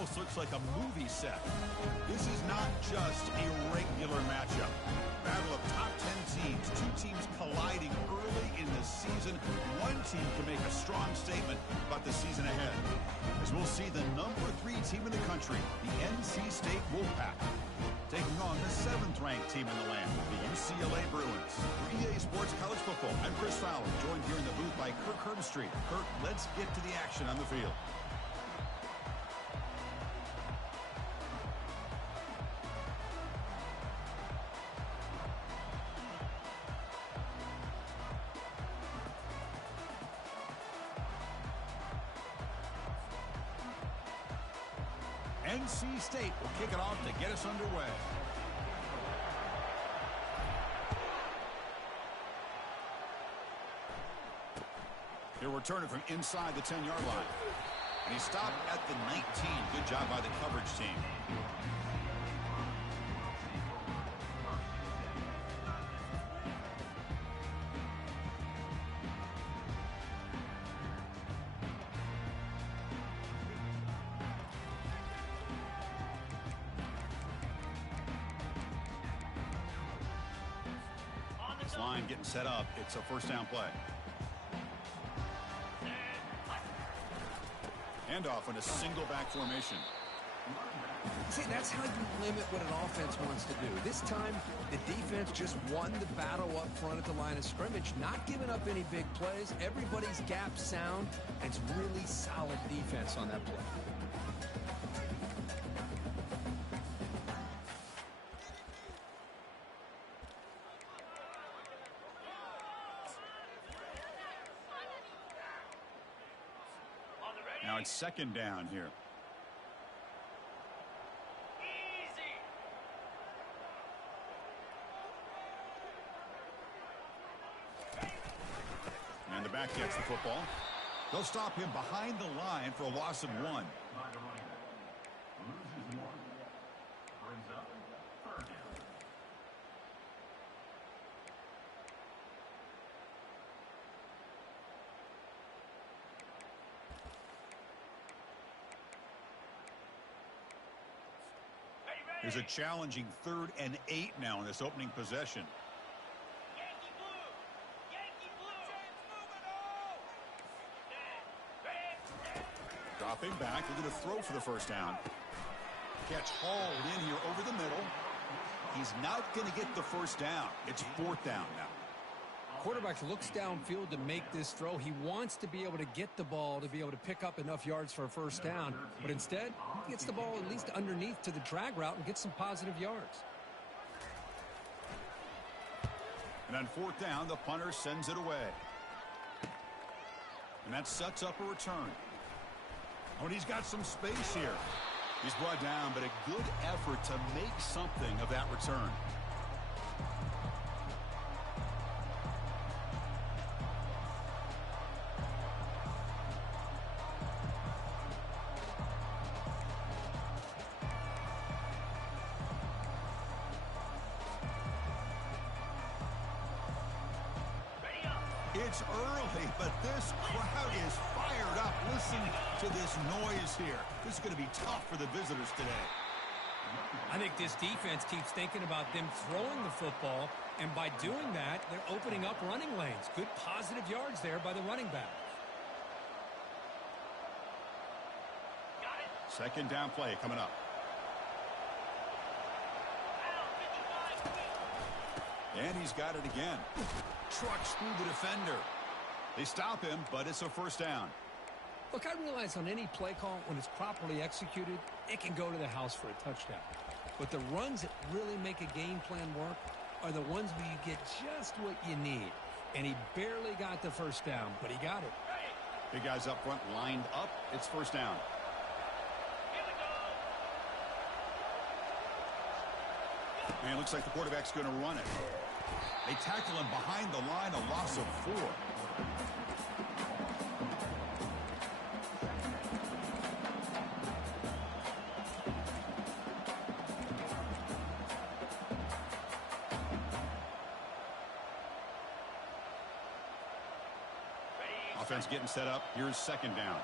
almost looks like a movie set. This is not just a regular matchup. Battle of top 10 teams, two teams colliding early in the season. One team can make a strong statement about the season ahead. As we'll see the number 3 team in the country, the NC State Wolfpack, taking on the 7th-ranked team in the land, the UCLA Bruins. For EA Sports College Football, I'm Chris Fowler, joined here in the booth by Kirk Herbstreit. Kirk, let's get to the action on the field. NC State will kick it off to get us underway. He'll return it from inside the 10-yard line. And he stopped at the 19. Good job by the coverage team. Line getting set up. It's a first down play. Handoff in a single back formation. See, that's how you limit what an offense wants to do. This time, the defense just won the battle up front at the line of scrimmage, not giving up any big plays. Everybody's gap sound, and it's really solid defense on that play. Now it's second down here. Easy. And the back gets the football. They'll stop him behind the line for a loss of 1. There's a challenging 3rd and 8 now in this opening possession. Yankee blue. Yankee blue. Dropping back, they're going to throw for the first down. Catch hauled in here over the middle. He's not going to get the first down. It's 4th down now. Quarterback looks downfield to make this throw. He wants to be able to get the ball to be able to pick up enough yards for a first down. But instead, he gets the ball at least underneath to the drag route and gets some positive yards. And on 4th down, the punter sends it away. And that sets up a return. Oh, and he's got some space here. He's brought down, but a good effort to make something of that return. It's early, but this crowd is fired up. Listen to this noise here. This is going to be tough for the visitors today. I think this defense keeps thinking about them throwing the football, and by doing that, they're opening up running lanes. Good positive yards there by the running back. Second down play coming up. And he's got it again. Trucks through the defender. They stop him, but it's a first down. Look, I realize on any play call, when it's properly executed, it can go to the house for a touchdown. But the runs that really make a game plan work are the ones where you get just what you need. And he barely got the first down, but he got it. Big guys up front lined up. It's first down. And it looks like the quarterback's going to run it. They tackle him behind the line, a loss of 4. Offense getting set up. Here's second down.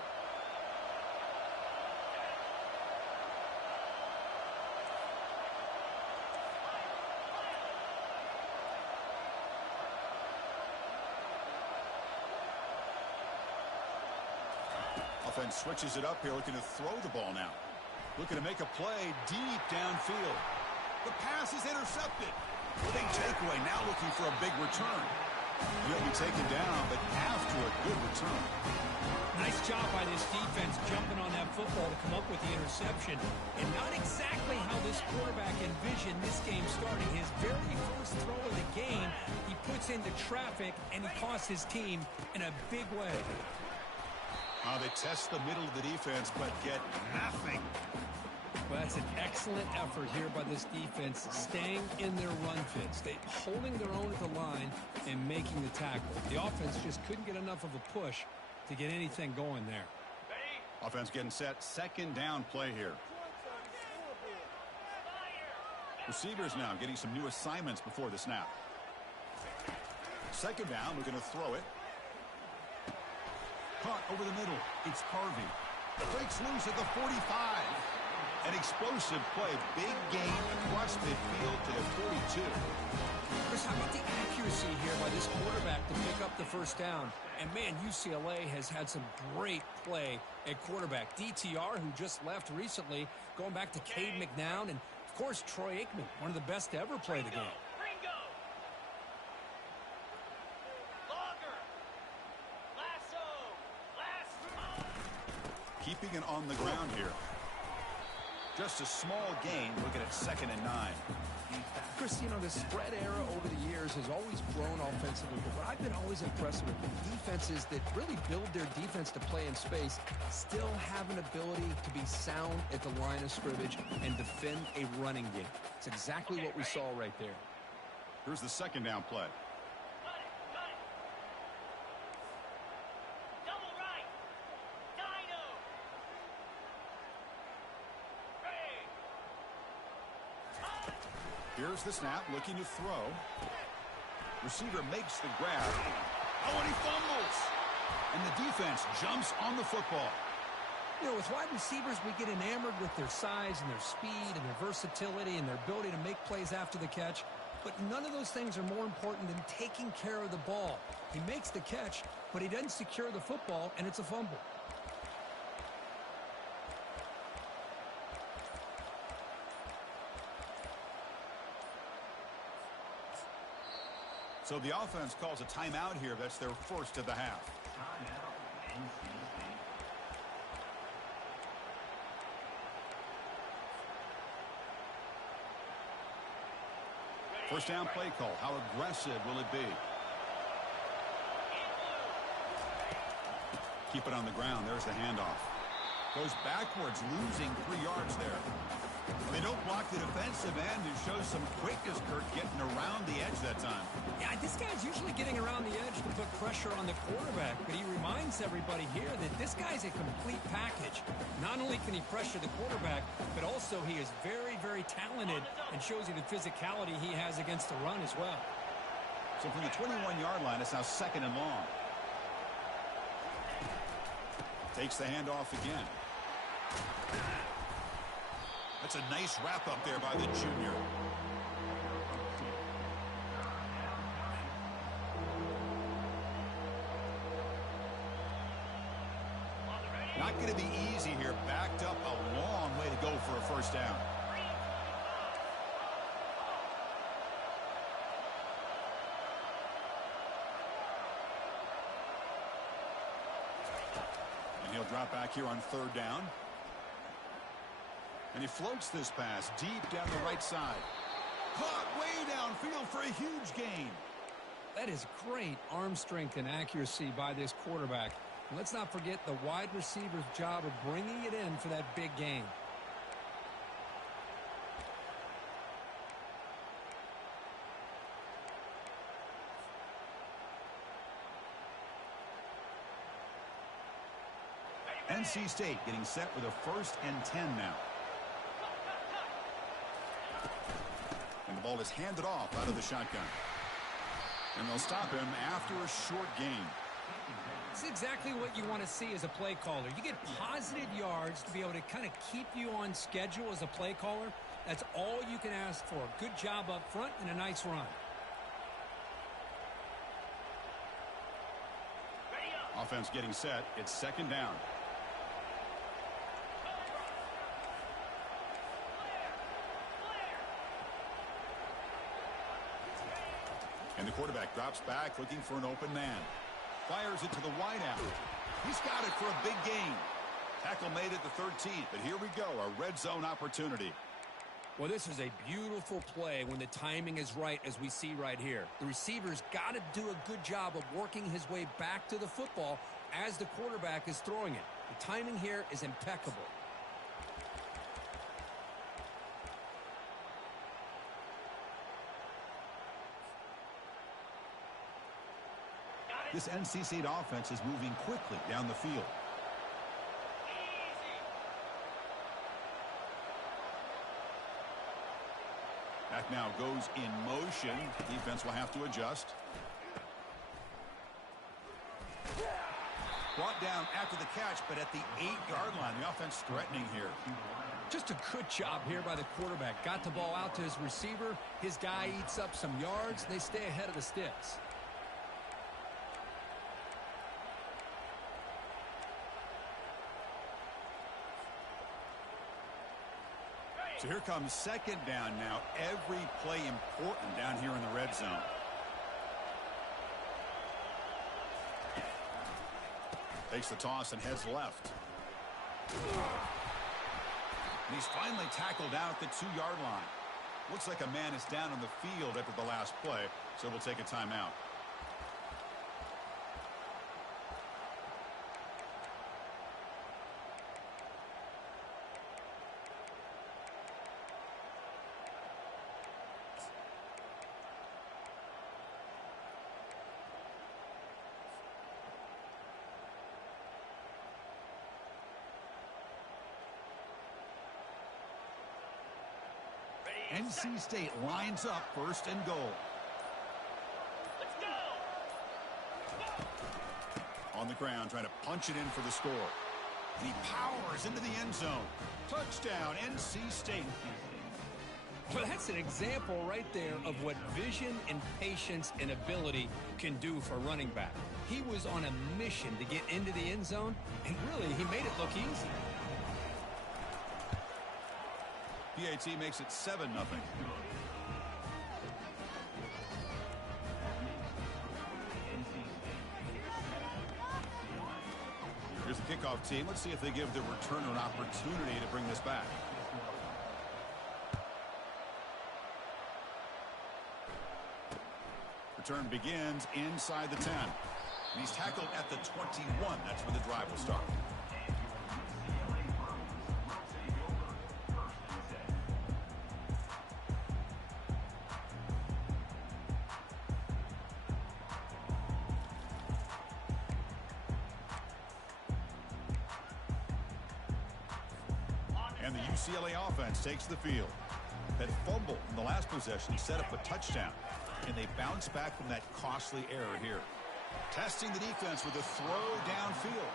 Offense switches it up here, looking to throw the ball now. Looking to make a play deep downfield. The pass is intercepted. Big takeaway, now looking for a big return. And he'll be taken down, but after a good return. Nice job by this defense jumping on that football to come up with the interception. And not exactly how this quarterback envisioned this game starting. His very first throw of the game, he puts into traffic, and he costs his team in a big way. They test the middle of the defense, but get nothing. Well, that's an excellent effort here by this defense, staying in their run fits. They holding their own at the line and making the tackle. The offense just couldn't get enough of a push to get anything going there. Offense getting set. Second down play here. Receivers now getting some new assignments before the snap. Second down, we're going to throw it. Caught over the middle. It's Harvey. Breaks loose at the 45. An explosive play. Big gain across midfield to the 42. Chris, how about the accuracy here by this quarterback to pick up the first down? And, man, UCLA has had some great play at quarterback. DTR, who just left recently, going back to Cade McNown, and, of course, Troy Aikman, one of the best to ever play the game. Keeping it on the ground here. Just a small gain, looking at 2nd and 9. Chris, you know, the spread era over the years has always grown offensively, but what I've been always impressed with defenses that really build their defense to play in space still have an ability to be sound at the line of scrimmage and defend a running game. It's exactly what we saw right there. Here's the second down play. Here's the snap, looking to throw. Receiver makes the grab. Oh, and he fumbles. And the defense jumps on the football. You know, with wide receivers, we get enamored with their size and their speed and their versatility and their ability to make plays after the catch. But none of those things are more important than taking care of the ball. He makes the catch, but he doesn't secure the football, and it's a fumble. So the offense calls a timeout here. That's their first of the half. First down play call. How aggressive will it be? Keep it on the ground. There's the handoff. Goes backwards, losing 3 yards there. They don't block the defensive end, who shows some quickness, Kurt, getting around the edge that time. Yeah, this guy's usually getting around the edge to put pressure on the quarterback, but he reminds everybody here that this guy's a complete package. Not only can he pressure the quarterback, but also he is very, very talented and shows you the physicality he has against the run as well. So from the 21-yard line, it's now 2nd and long. Takes the handoff again. That's a nice wrap-up there by the junior. Not going to be easy here. Backed up a long way to go for a first down. And he'll drop back here on 3rd down. And he floats this pass deep down the right side. Caught way downfield for a huge gain. That is great arm strength and accuracy by this quarterback. And let's not forget the wide receiver's job of bringing it in for that big gain. NC State getting set with a 1st and 10 now. And the ball is handed off out of the shotgun. And they'll stop him after a short gain. It's exactly what you want to see as a play caller. You get positive yards to be able to kind of keep you on schedule as a play caller. That's all you can ask for. Good job up front and a nice run. Offense getting set. It's 2nd down. And the quarterback drops back looking for an open man. Fires it to the wideout. He's got it for a big gain. Tackle made at the 13, but here we go, a red zone opportunity. Well, this is a beautiful play when the timing is right, as we see right here. The receiver's got to do a good job of working his way back to the football as the quarterback is throwing it. The timing here is impeccable. This NC State offense is moving quickly down the field. Back now goes in motion. Defense will have to adjust. Brought down after the catch, but at the 8-yard line. The offense threatening here. Just a good job here by the quarterback. Got the ball out to his receiver. His guy eats up some yards. They stay ahead of the sticks. So here comes second down now. Every play important down here in the red zone. Takes the toss and heads left. And he's finally tackled out at the 2-yard line. Looks like a man is down on the field after the last play, so we'll take a timeout. NC State lines up first and goal. Let's go. On the ground, trying to punch it in for the score. And he powers into the end zone. Touchdown, NC State. Well, that's an example right there of what vision and patience and ability can do for running back. He was on a mission to get into the end zone, and really, he made it look easy. PAT makes it 7-0. Here's the kickoff team. Let's see if they give the returner an opportunity to bring this back. Return begins inside the 10. And he's tackled at the 21. That's when the drive will start. And the UCLA offense takes the field. That fumble in the last possession set up a touchdown. And they bounce back from that costly error here. Testing the defense with a throw downfield.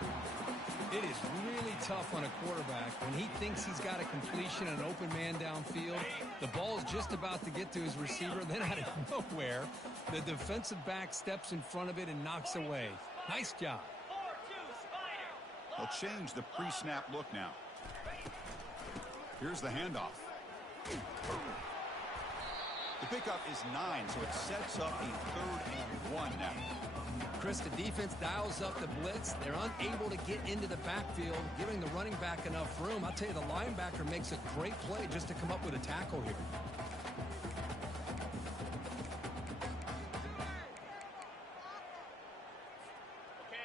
It is really tough on a quarterback when he thinks he's got a completion and an open man downfield. The ball's just about to get to his receiver. Then out of nowhere, the defensive back steps in front of it and knocks away. Nice job. 4-2 Spider. They'll change the pre-snap look now. Here's the handoff. The pickup is 9, so it sets up a 3rd and 1 now. Chris, the defense dials up the blitz. They're unable to get into the backfield, giving the running back enough room. I'll tell you, the linebacker makes a great play just to come up with a tackle here.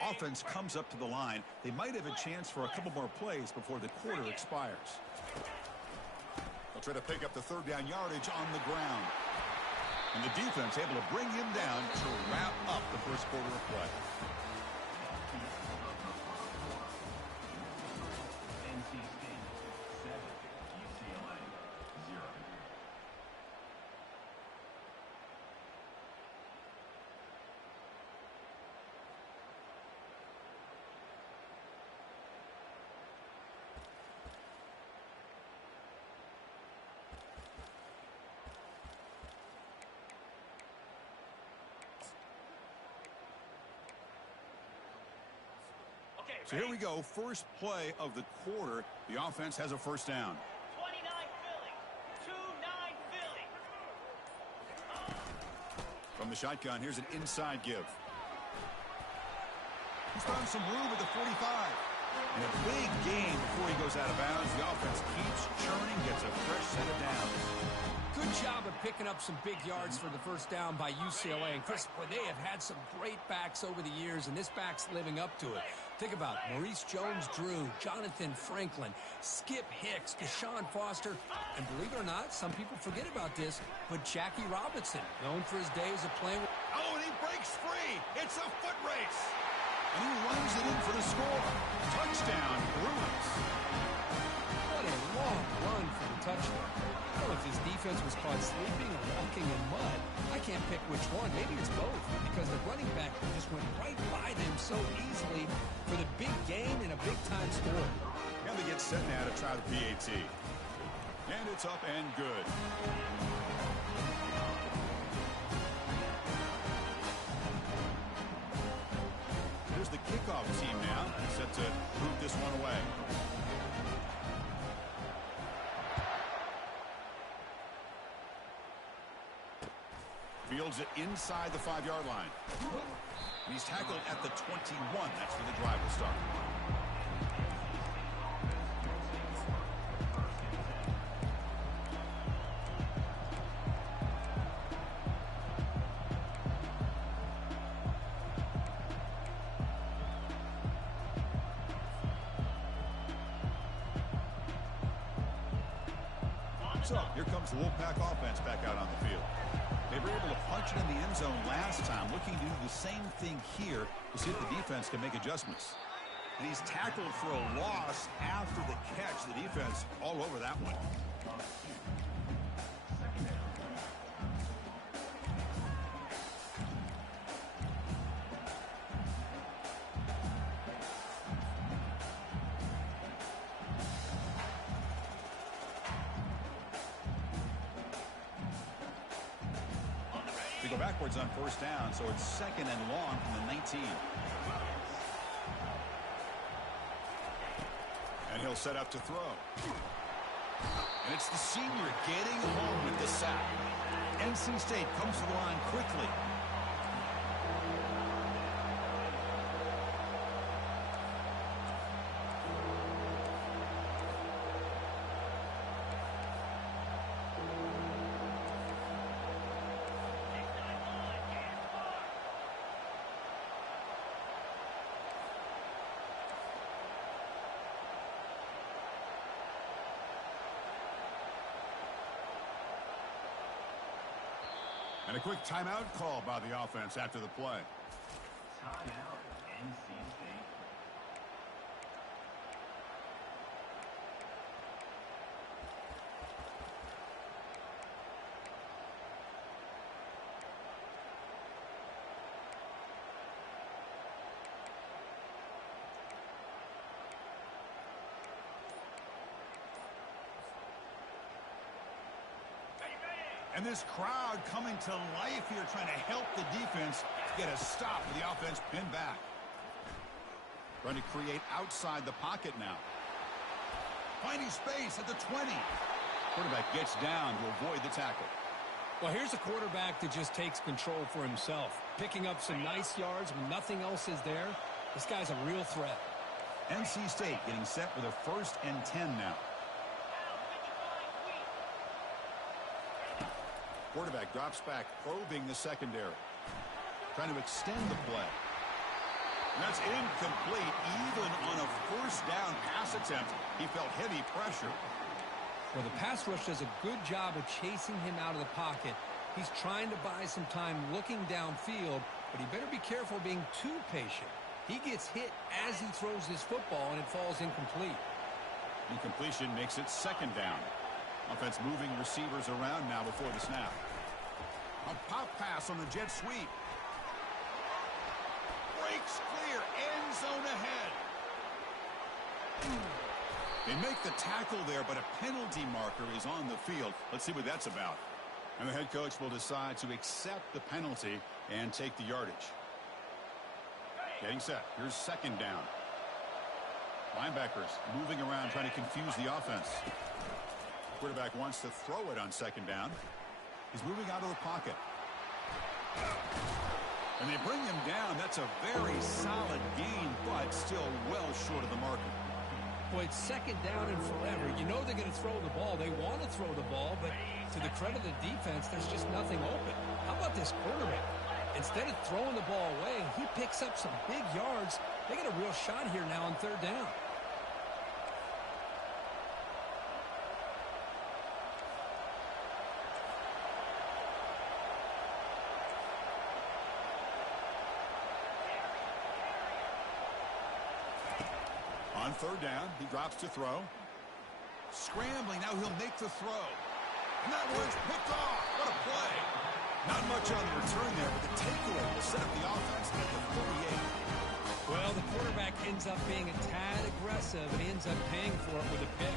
Offense comes up to the line. They might have a chance for a couple more plays before the quarter expires. They'll try to pick up the 3rd down yardage on the ground. And the defense able to bring him down to wrap up the first quarter of play. NC State 7, UCLA 0. Okay, So here we go. First play of the quarter. The offense has a first down. 29 Philly. 2-9 Philly. From the shotgun, here's an inside give. He's found some room at the 45. In a big game before he goes out of bounds, the offense keeps churning, gets a fresh set of downs. Good job of picking up some big yards for the first down by UCLA. And Chris, boy, they have had some great backs over the years, and this back's living up to it. Think about Maurice Jones-Drew, Jonathan Franklin, Skip Hicks, Deshaun Foster, and believe it or not, some people forget about this, but Jackie Robinson, known for his days of playing with... Oh, and he breaks free. It's a foot race. And he runs it in for the score. Touchdown, Bruins. What a long run for the touchdown. I don't know if his defense was caught sleeping or walking in mud. I can't pick which one. Maybe it's both, because the running back just went right by them so easily for the big gain and a big-time score. And they get set now to try the PAT. And it's up and good. Here's the kickoff team now, set to move this one away. Fields it inside the 5-yard line. And he's tackled at the 21. That's where the drive will start. So here comes the Wolfpack offense back out on the field. They were able to punch it in the end zone last time, looking to do the same thing here to see if the defense can make adjustments. And he's tackled for a loss after the catch. The defense all over that one. They go backwards on first down, so it's second and long from the 19. And he'll set up to throw. And it's the senior getting home with the sack. NC State comes to the line quickly. And a quick timeout call by the offense after the play. Timeout, NC State. And this crowd coming to life here, trying to help the defense get a stop with the offense pinned back. Trying to create outside the pocket now. Finding space at the 20. Quarterback gets down to avoid the tackle. Well, here's a quarterback that just takes control for himself. Picking up some nice yards when nothing else is there. This guy's a real threat. NC State getting set with a 1st and 10 now. Quarterback drops back, probing the secondary. Trying to extend the play. And that's incomplete. Even on a 1st down pass attempt, he felt heavy pressure. Well, the pass rush does a good job of chasing him out of the pocket. He's trying to buy some time looking downfield, but he better be careful being too patient. He gets hit as he throws his football, and it falls incomplete. Incompletion makes it 2nd down. Offense moving receivers around now before the snap. A pop pass on the jet sweep. Breaks clear. End zone ahead. They make the tackle there, but a penalty marker is on the field. Let's see what that's about. And the head coach will decide to accept the penalty and take the yardage. Getting set. Here's 2nd down. Linebackers moving around, trying to confuse the offense. Quarterback wants to throw it on 2nd down. He's moving out of the pocket. And they bring him down. That's a very solid gain, but still well short of the marker. Boy, it's second down and forever. You know they're going to throw the ball. They want to throw the ball, but to the credit of the defense, there's just nothing open. How about this quarterback? Instead of throwing the ball away, he picks up some big yards. They got a real shot here now on third down. On third down, he drops to throw. Scrambling, now he'll make the throw. And that one's picked off. What a play. Not much on the return there, but the takeaway will set up the offense at the 48. Well, the quarterback ends up being a tad aggressive, and he ends up paying for it with a pick.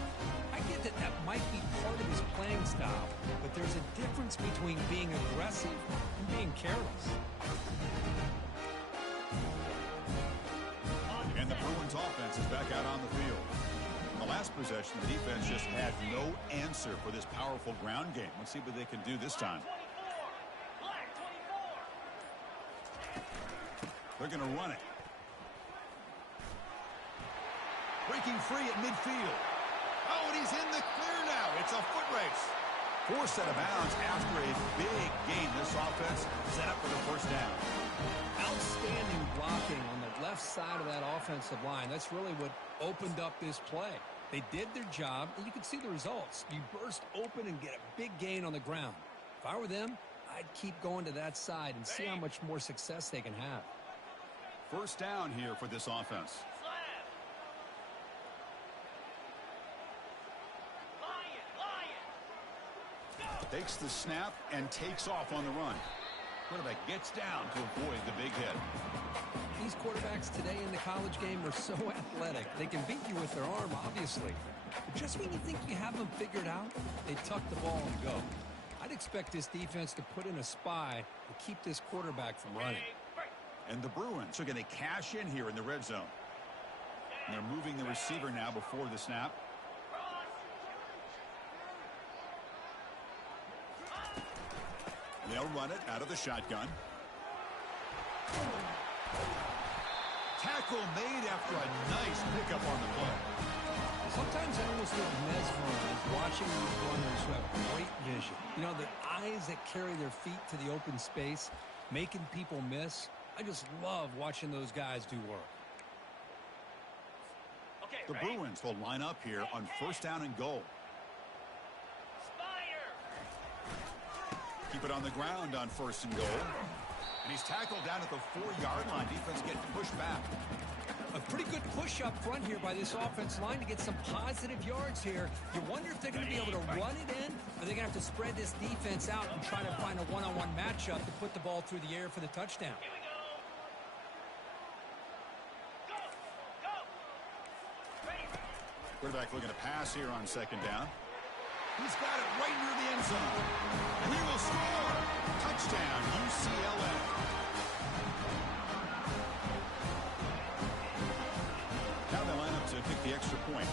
I get that that might be part of his playing style, but there's a difference between being aggressive and being careless. And the Bruins offense is back out on the field. In the last possession, the defense just had no answer for this powerful ground game. Let's see what they can do this time. They're going to run it. Breaking free at midfield. Oh, and he's in the clear now. It's a foot race. Forced out of bounds after a big gain. This offense set up for the first down. Outstanding blocking on the left side of that offensive line. That's really what opened up this play. They did their job, and you can see the results. You burst open and get a big gain on the ground. If I were them, I'd keep going to that side and see how much more success they can have. First down here for this offense. Takes the snap and takes off on the run. Quarterback gets down to avoid the big hit. These quarterbacks today in the college game are so athletic. They can beat you with their arm, obviously. But just when you think you have them figured out, they tuck the ball and go. I'd expect this defense to put in a spy to keep this quarterback from running. And the Bruins are going to cash in here in the red zone. And they're moving the receiver now before the snap. They'll run it out of the shotgun. Tackle made after a nice pickup on the play. Sometimes I almost get mesmerized watching these runners who have great vision. You know, the eyes that carry their feet to the open space, making people miss. I just love watching those guys do work. The Bruins will line up here on first down and goal. Keep it on the ground on first and goal. And he's tackled down at the 4-yard line. Defense getting pushed back. A pretty good push up front here by this offense line to get some positive yards here. You wonder if they're going to be able to run it in, or they're going to have to spread this defense out and try to find a one-on-one matchup to put the ball through the air for the touchdown. Quarterback looking to pass here on second down. He's got it right near the end zone. And he will score. Touchdown, UCLA. Now they line up to kick the extra point.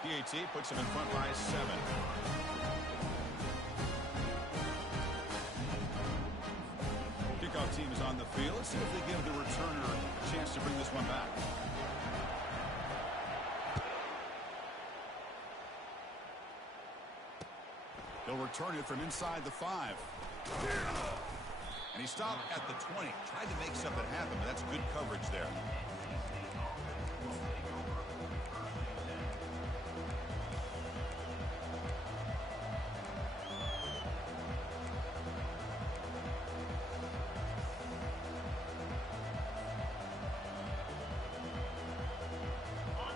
PAT puts him in front by 7. Kickoff team is on the field. Let's see if they give the returner a chance to bring this one back. They'll return it from inside the 5. And he stopped at the 20. Tried to make something happen, but that's good coverage there.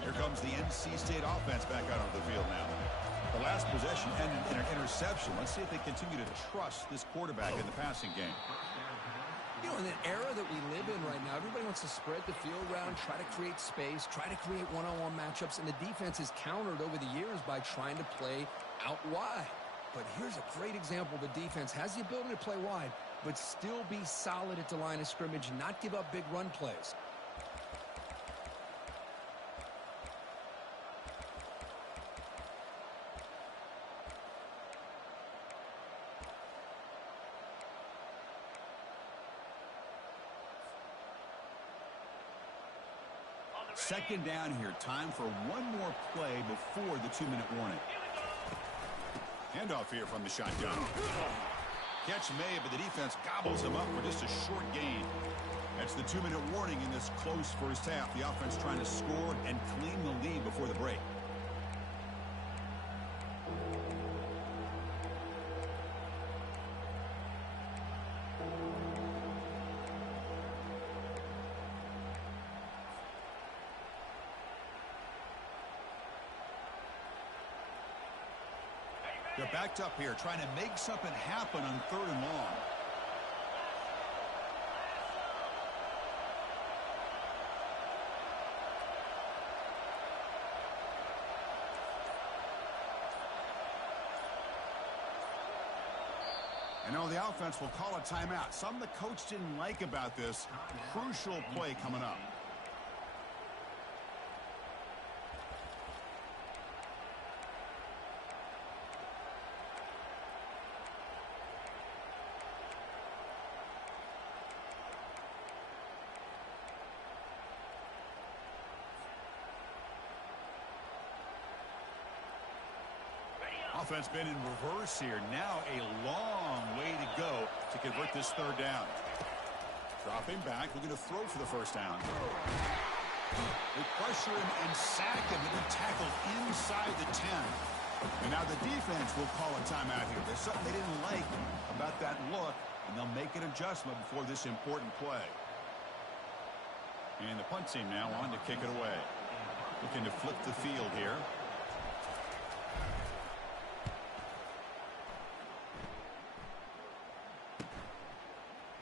Here comes the NC State offense back out onto the field now. The last possession ended in an interception. Let's see if they continue to trust this quarterback in the passing game. You know, in the era that we live in right now, everybody wants to spread the field around, try to create space, try to create one-on-one matchups, and the defense is countered over the years by trying to play out wide. But here's a great example. The defense has the ability to play wide, but still be solid at the line of scrimmage, not give up big run plays. Second down here. Time for one more play before the 2-minute warning. Handoff here from the shotgun. Catch made, but the defense gobbles him up for just a short gain. That's the 2-minute warning in this close first half. The offense trying to score and clean the lead before the break. They're backed up here, trying to make something happen on 3rd and long. And now the offense will call a timeout. Something the coach didn't like about this crucial play coming up. Offense been in reverse here. Now a long way to go to convert this 3rd down. Dropping back, looking to throw for the first down. They pressure him and sack him, and then tackled inside the 10. And now the defense will call a timeout here. There's something they didn't like about that look, and they'll make an adjustment before this important play. And the punt team now on to kick it away. Looking to flip the field here.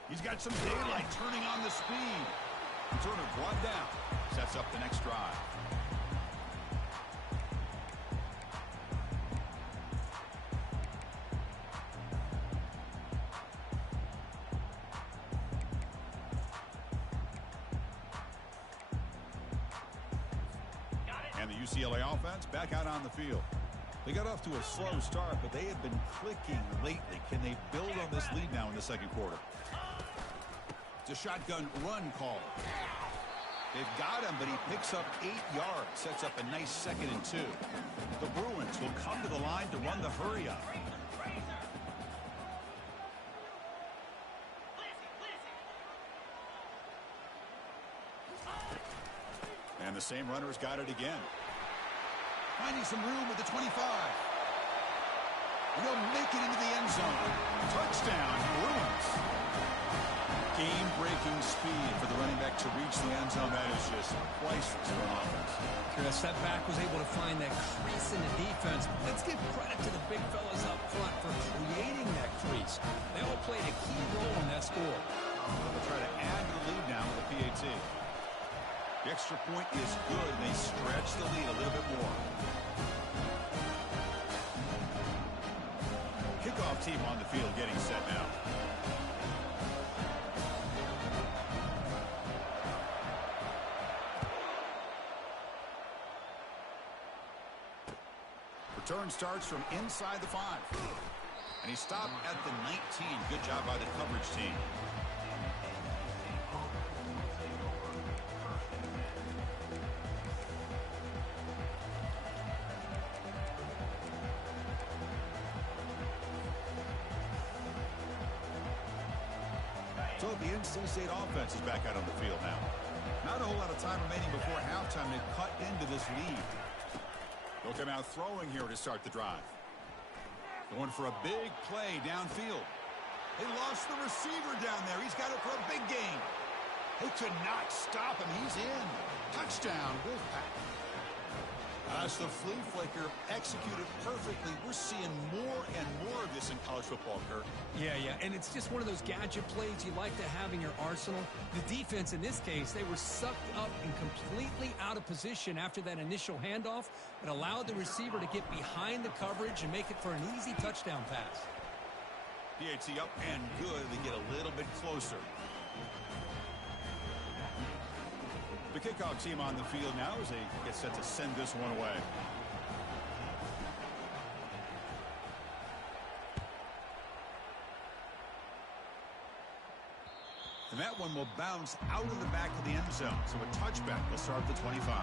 He's got some daylight turning on the speed. Turner brought down. Sets up the next drive. And the UCLA offense back out on the field. They got off to a slow start, but they have been clicking lately. Can they build on this lead now in the second quarter? It's a shotgun run call. They've got him, but he picks up 8 yards. Sets up a nice 2nd and 2. The Bruins will come to the line to run the hurry up. And the same runner's got it again. Finding some room with the 25. And they'll make it into the end zone. Touchdown, Bruins. Game-breaking speed for the running back to reach the end zone. That is just priceless for an offense. That setback was able to find that crease in the defense. Let's give credit to the big fellas up front for creating that crease. They all played a key role in that score. They'll try to add to the lead now with the PAT. The extra point is good. They stretch the lead a little bit more. Kickoff team on the field getting set now. Return starts from inside the 5. And he stopped at the 19. Good job by the coverage team. So the NC State offense is back out on the field now. Not a whole lot of time remaining before halftime to cut into this lead. They'll come out throwing here to start the drive. Going for a big play downfield. They lost the receiver down there. He's got it for a big gain. They could not stop him. He's in. Touchdown, Wolfpack. That's the flea flicker executed perfectly. We're seeing more and more of this in college football, Kirk. Yeah, and it's just one of those gadget plays you like to have in your arsenal. The defense, in this case, they were sucked up and completely out of position after that initial handoff. It allowed the receiver to get behind the coverage and make it for an easy touchdown pass. PAT up and good. They get a little bit closer. The kickoff team on the field now as they get set to send this one away. And that one will bounce out of the back of the end zone. So a touchback will start the 25.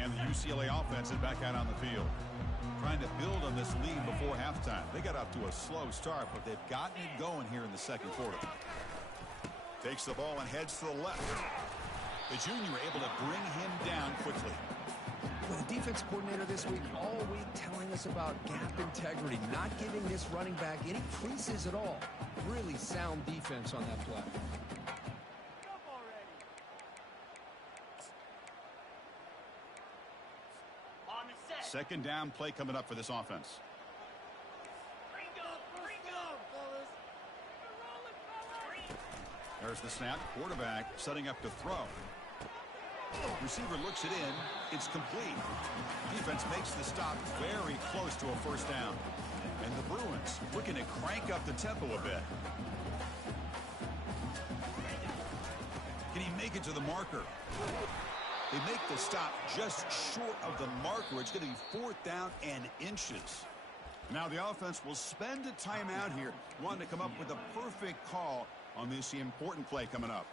And the UCLA offense is back out on the field, trying to build on this lead before halftime. They got off to a slow start, but they've gotten it going here in the second quarter. Takes the ball and heads to the left. The junior able to bring him down quickly. Well, the defense coordinator this week all week telling us about gap integrity, not giving this running back any creases at all. Really sound defense on that play. Second down play coming up for this offense. There's the snap. Quarterback setting up to throw. Receiver looks it in. It's complete. Defense makes the stop very close to a first down. And the Bruins looking to crank up the tempo a bit. Can he make it to the marker? They make the stop just short of the marker. It's going to be 4th down and inches. Now the offense will spend a timeout here, wanting to come up with a perfect call on this important play coming up.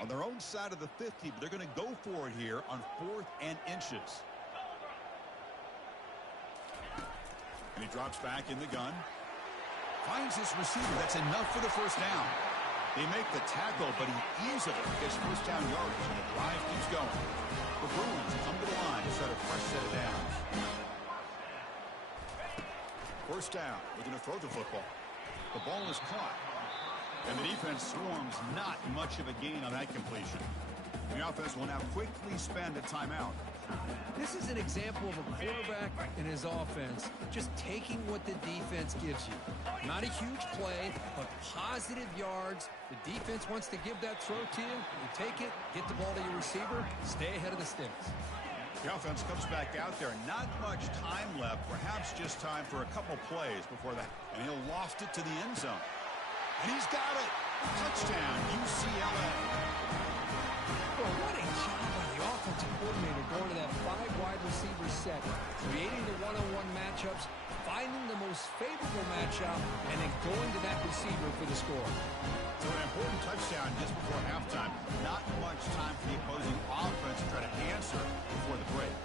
On their own side of the 50, but they're going to go for it here on 4th and inches. And he drops back in the gun. Finds his receiver. That's enough for the first down. They make the tackle, but he easily gets first down yardage, and the drive keeps going. The Bruins come to the line to start a fresh set of downs. First down. Looking to throw the football. The ball is caught. And the defense swarms not much of a gain on that completion. The offense will now quickly spend a timeout. This is an example of a quarterback and his offense just taking what the defense gives you. Not a huge play, but positive yards. The defense wants to give that throw to you. You take it, get the ball to your receiver, stay ahead of the sticks. The offense comes back out there. Not much time left. Perhaps just time for a couple plays before that. And he'll loft it to the end zone. And he's got it. Touchdown, UCLA. Well, what a job by the offensive coordinator going to that 5 wide receiver set, creating the one-on-one matchups, finding the most favorable matchup, and then going to that receiver for the score. So an important touchdown just before halftime. Not much time for the opposing offense to try to answer before the break.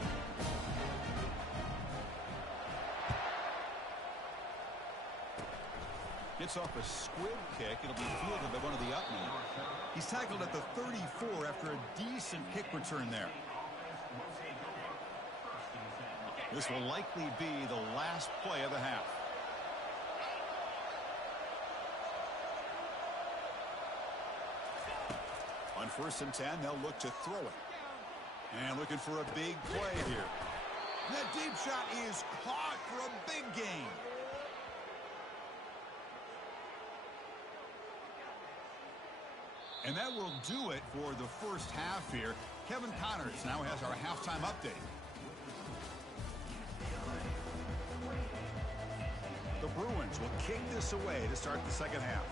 Gets off a squib kick. It'll be fielded by one of the Upmen. He's tackled at the 34 after a decent kick return there. This will likely be the last play of the half. On 1st and 10, they'll look to throw it. And looking for a big play here. That deep shot is caught for a big gain. And that will do it for the first half here. Kevin Connors now has our halftime update. The Bruins will kick this away to start the second half.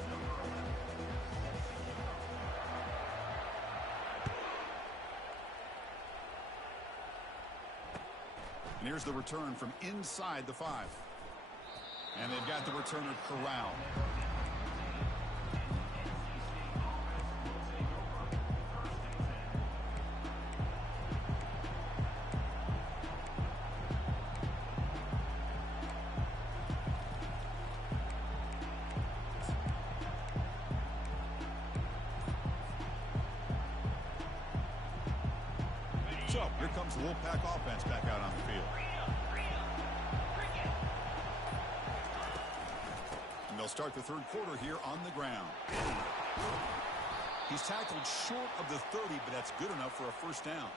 And here's the return from inside the 5. And they've got the returner corralled. So here comes the Wolfpack offense back out on the field. And they'll start the third quarter here on the ground. He's tackled short of the 30, but that's good enough for a first down.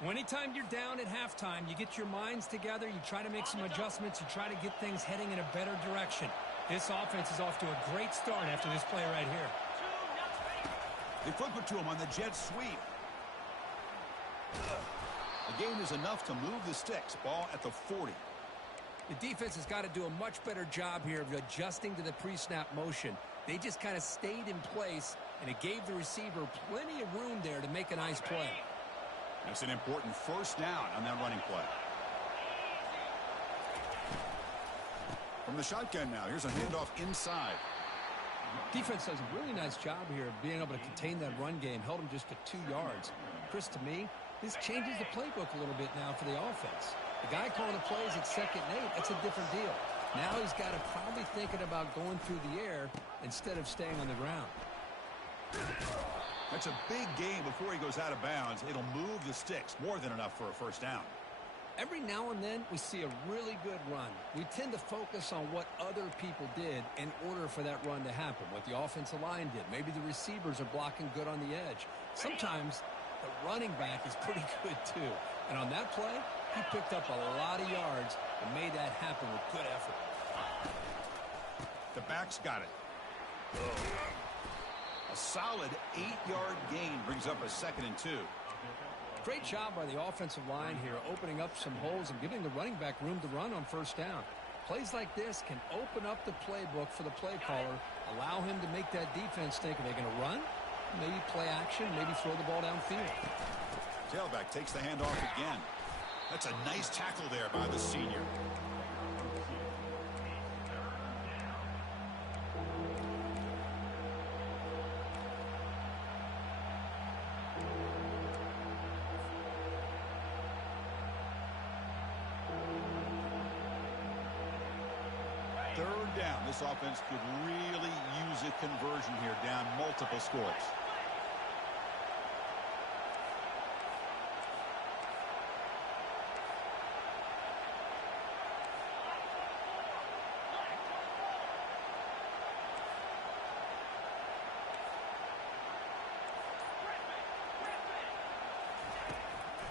Well, anytime you're down at halftime, you get your minds together, you try to make some adjustments, you try to get things heading in a better direction. This offense is off to a great start after this play right here. They flip it to him on the jet sweep. The gain is enough to move the sticks. Ball at the 40. The defense has got to do a much better job here of adjusting to the pre-snap motion. They just kind of stayed in place, and it gave the receiver plenty of room there to make a nice play. That's an important first down on that running play. From the shotgun now, here's a handoff inside. Defense does a really nice job here of being able to contain that run game. Held them just to 2 yards. Chris, to me, this changes the playbook a little bit now for the offense. The guy calling the plays at 2nd and 8, that's a different deal. Now he's got to probably thinking about going through the air instead of staying on the ground. That's a big game before he goes out of bounds. It'll move the sticks more than enough for a first down. Every now and then we see a really good run. We tend to focus on what other people did in order for that run to happen, what the offensive line did. Maybe the receivers are blocking good on the edge. Sometimes the running back is pretty good too. And on that play, he picked up a lot of yards and made that happen with good effort. The back's got it. A solid 8-yard gain brings up a 2nd and 2. Great job by the offensive line here, opening up some holes and giving the running back room to run on first down. Plays like this can open up the playbook for the play caller, allow him to make that defense think, are they going to run? Maybe play action, maybe throw the ball downfield. Tailback takes the handoff again. That's a nice tackle there by the senior. Third down. This offense could really use a conversion here, down multiple scores.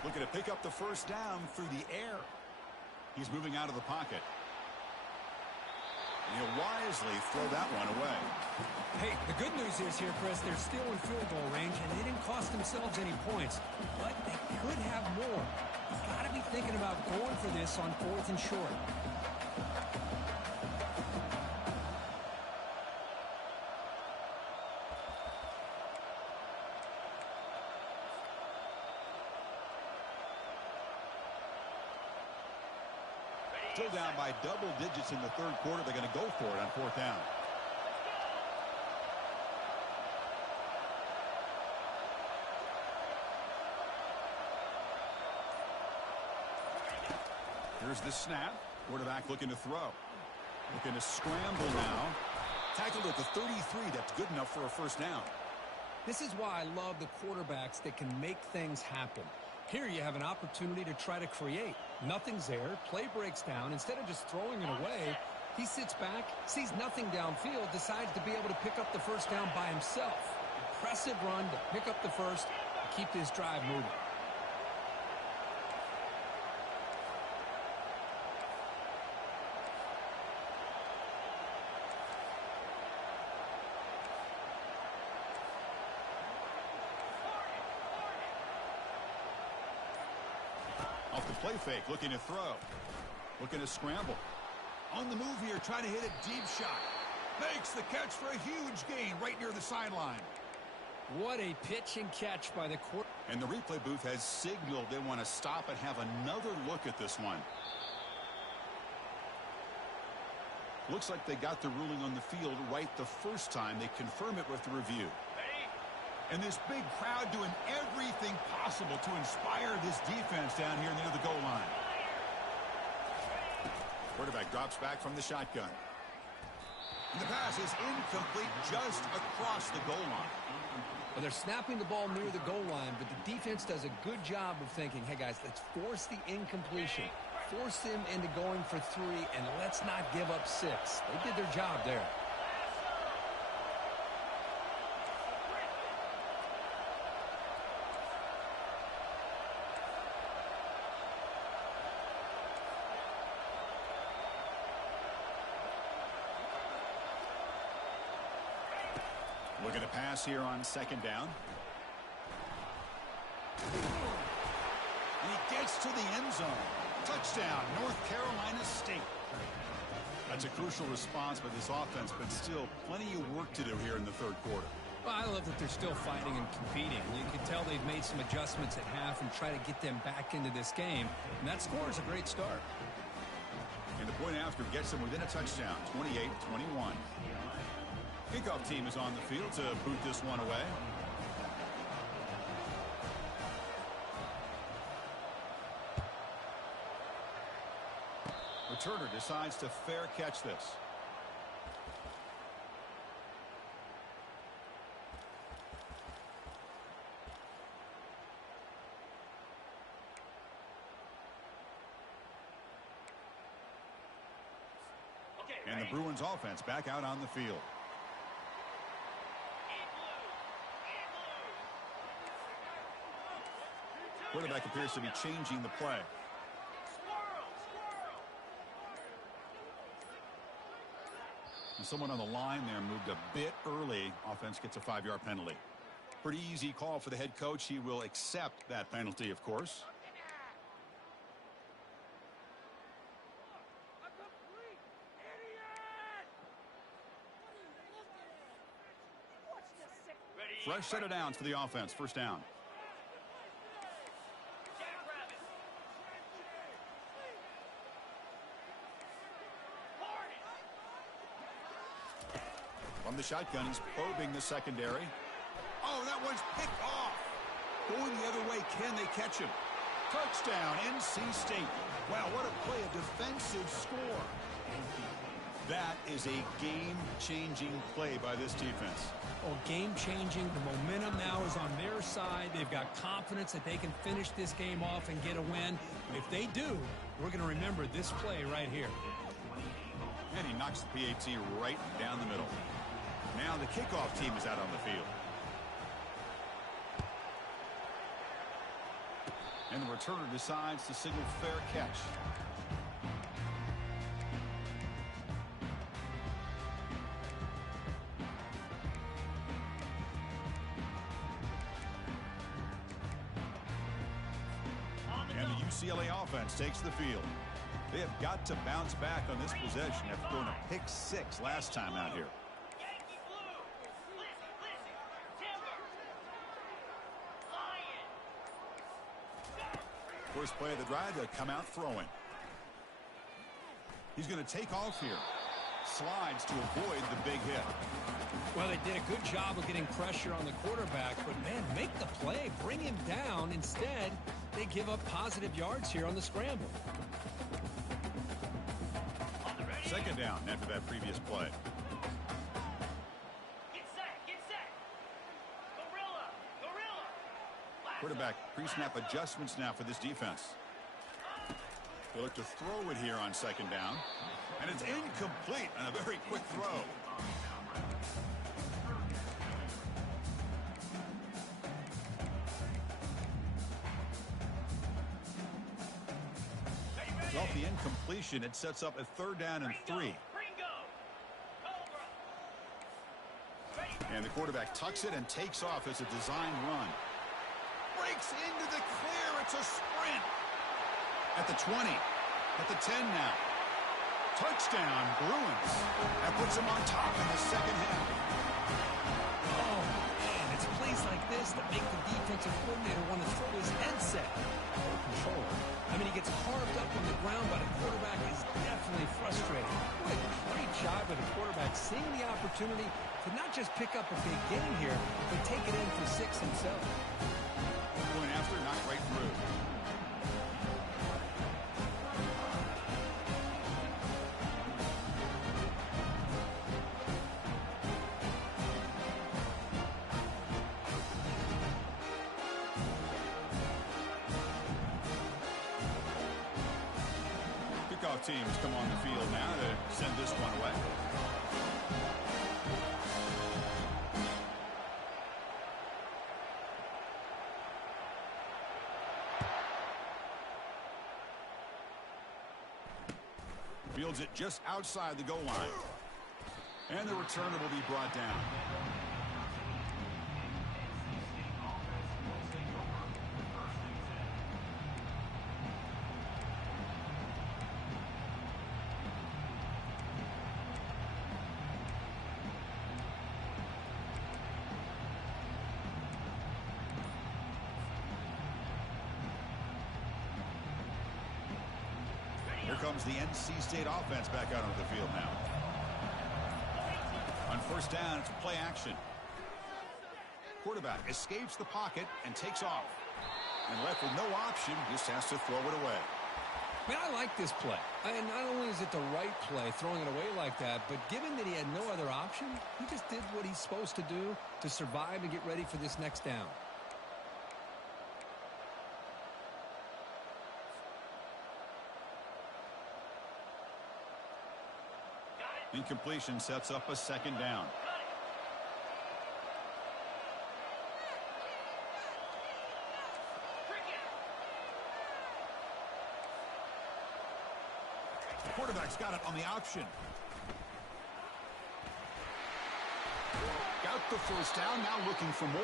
Looking to pick up the first down through the air. He's moving out of the pocket. He'll wisely throw that one away. Hey, the good news is here, Chris, they're still in field goal range, and they didn't cost themselves any points. But they could have more. You've got to be thinking about going for this on 4th and short. Still down by double digits in the 3rd quarter. They're going to go for it on 4th down. Here's the snap. Quarterback looking to throw. Looking to scramble now. Tackled at the 33. That's good enough for a first down. This is why I love the quarterbacks that can make things happen. Here you have an opportunity to try to create. Nothing's there. Play breaks down. Instead of just throwing it away, he sits back, sees nothing downfield, decides to be able to pick up the first down by himself. Impressive run to pick up the first and keep this drive moving. Off the play fake, looking to throw. Looking to scramble. On the move here, trying to hit a deep shot. Makes the catch for a huge gain right near the sideline. What a pitch and catch by the quarterback. And the replay booth has signaled they want to stop and have another look at this one. Looks like they got the ruling on the field right the first time. They confirm it with the review. And this big crowd doing everything possible to inspire this defense down here near the goal line. Quarterback drops back from the shotgun. And the pass is incomplete just across the goal line. Well, they're snapping the ball near the goal line, but the defense does a good job of thinking, hey, guys, let's force the incompletion. Force them into going for 3, and let's not give up 6. They did their job there. Looking to pass here on 2nd down. And he gets to the end zone. Touchdown, North Carolina State. That's a crucial response by this offense, but still plenty of work to do here in the third quarter. Well, I love that they're still fighting and competing. You can tell they've made some adjustments at half and try to get them back into this game. And that score is a great start. And the point after gets them within a touchdown, 28-21. Kickoff team is on the field to boot this one away. Returner decides to fair catch this. And the Bruins offense back out on the field. Quarterback appears to be changing the play. And someone on the line there moved a bit early. Offense gets a 5-yard penalty. Pretty easy call for the head coach. He will accept that penalty, of course. Fresh set of downs for the offense. First down. From the shotgun, he's probing the secondary. Oh, that one's picked off. Going the other way, can they catch him? Touchdown, NC State. Wow, what a play, a defensive score. That is a game-changing play by this defense. Oh, game-changing. The momentum now is on their side. They've got confidence that they can finish this game off and get a win. If they do, we're going to remember this play right here. And he knocks the PAT right down the middle. Now the kickoff team is out on the field. And the returner decides to signal fair catch. And the UCLA offense takes the field. They have got to bounce back on this possession after going a pick 6 last time out here. First play of the drive, they'll come out throwing. He's going to take off here. Slides to avoid the big hit. Well, they did a good job of getting pressure on the quarterback, but, man, make the play. Bring him down. Instead, they give up positive yards here on the scramble. Second down after that previous play. Get set. Gorilla. Quarterback pre-snap adjustments now for this defense. They look to throw it here on second down. And it's incomplete on a very quick throw. Off the incompletion, it sets up a 3rd down and 3. And the quarterback tucks it and takes off as a design run. Breaks into the clear. It's a sprint. At the 20. At the 10 now. Touchdown, Bruins. That puts them on top in the second half. Oh, man, it's plays like this that make the defensive coordinator want to throw his headset. Controller. I mean, he gets carved up on the ground, but the quarterback is definitely frustrated. What a great job by the quarterback seeing the opportunity to not just pick up a big game here, but take it in for 6 himself. Going after, knocked right through. Kickoff teams come on the field now to send this one away. Fields it just outside the goal line. And the returner will be brought down. comes the NC State offense back out onto the field now. On first down, it's a play action. Quarterback escapes the pocket and takes off. And left with no option, just has to throw it away. Man, I like this play. And not only is it the right play, throwing it away like that, but given that he had no other option, he just did what he's supposed to do to survive and get ready for this next down. Incompletion sets up a second down. The quarterback's got it on the option. Got the first down, now looking for more.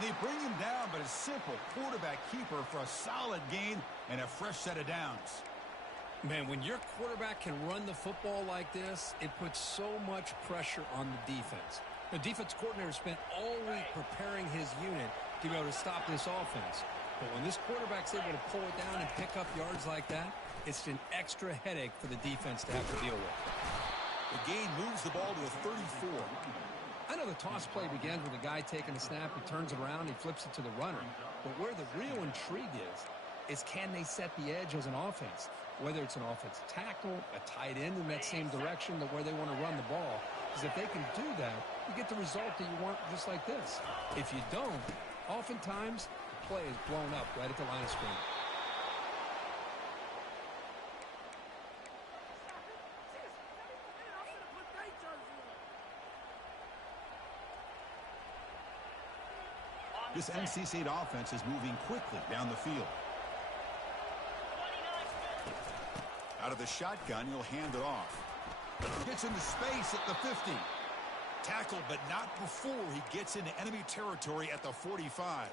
They bring him down, but a simple quarterback keeper for a solid gain and a fresh set of downs. Man, when your quarterback can run the football like this, it puts so much pressure on the defense. The defense coordinator spent all week preparing his unit to be able to stop this offense. But when this quarterback's able to pull it down and pick up yards like that, it's an extra headache for the defense to have to deal with. The gain moves the ball to the 34. I know the toss play begins with a guy taking a snap, he turns it around, he flips it to the runner. But where the real intrigue is can they set the edge as an offense? Whether it's an offensive tackle, a tight end in that same direction to where they want to run the ball. Because if they can do that, you get the result that you want just like this. If you don't, oftentimes the play is blown up right at the line of scrimmage. This NC State offense is moving quickly down the field. Out of the shotgun, he'll hand it off. Gets into space at the 50. Tackled, but not before he gets into enemy territory at the 45.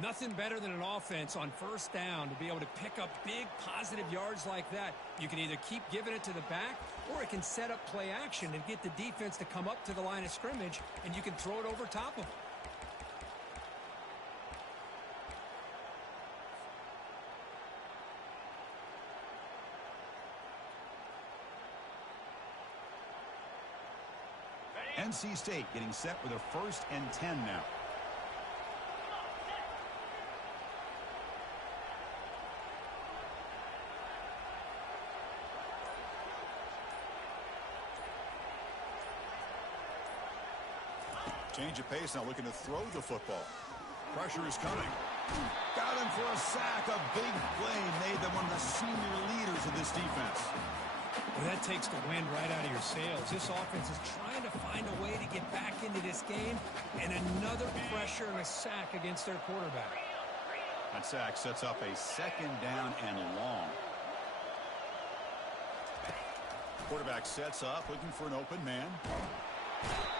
Nothing better than an offense on first down to be able to pick up big positive yards like that. You can either keep giving it to the back, or it can set up play action and get the defense to come up to the line of scrimmage, and you can throw it over top of them. NC State getting set with a 1st and 10 now. Change of pace now, looking to throw the football. Pressure is coming. Got him for a sack. A big play made them one of the senior leaders of this defense. Well, that takes the wind right out of your sails. This offense is trying to find a way to get back into this game, and another pressure and a sack against their quarterback. That sack sets up a second down and long. Quarterback sets up, looking for an open man.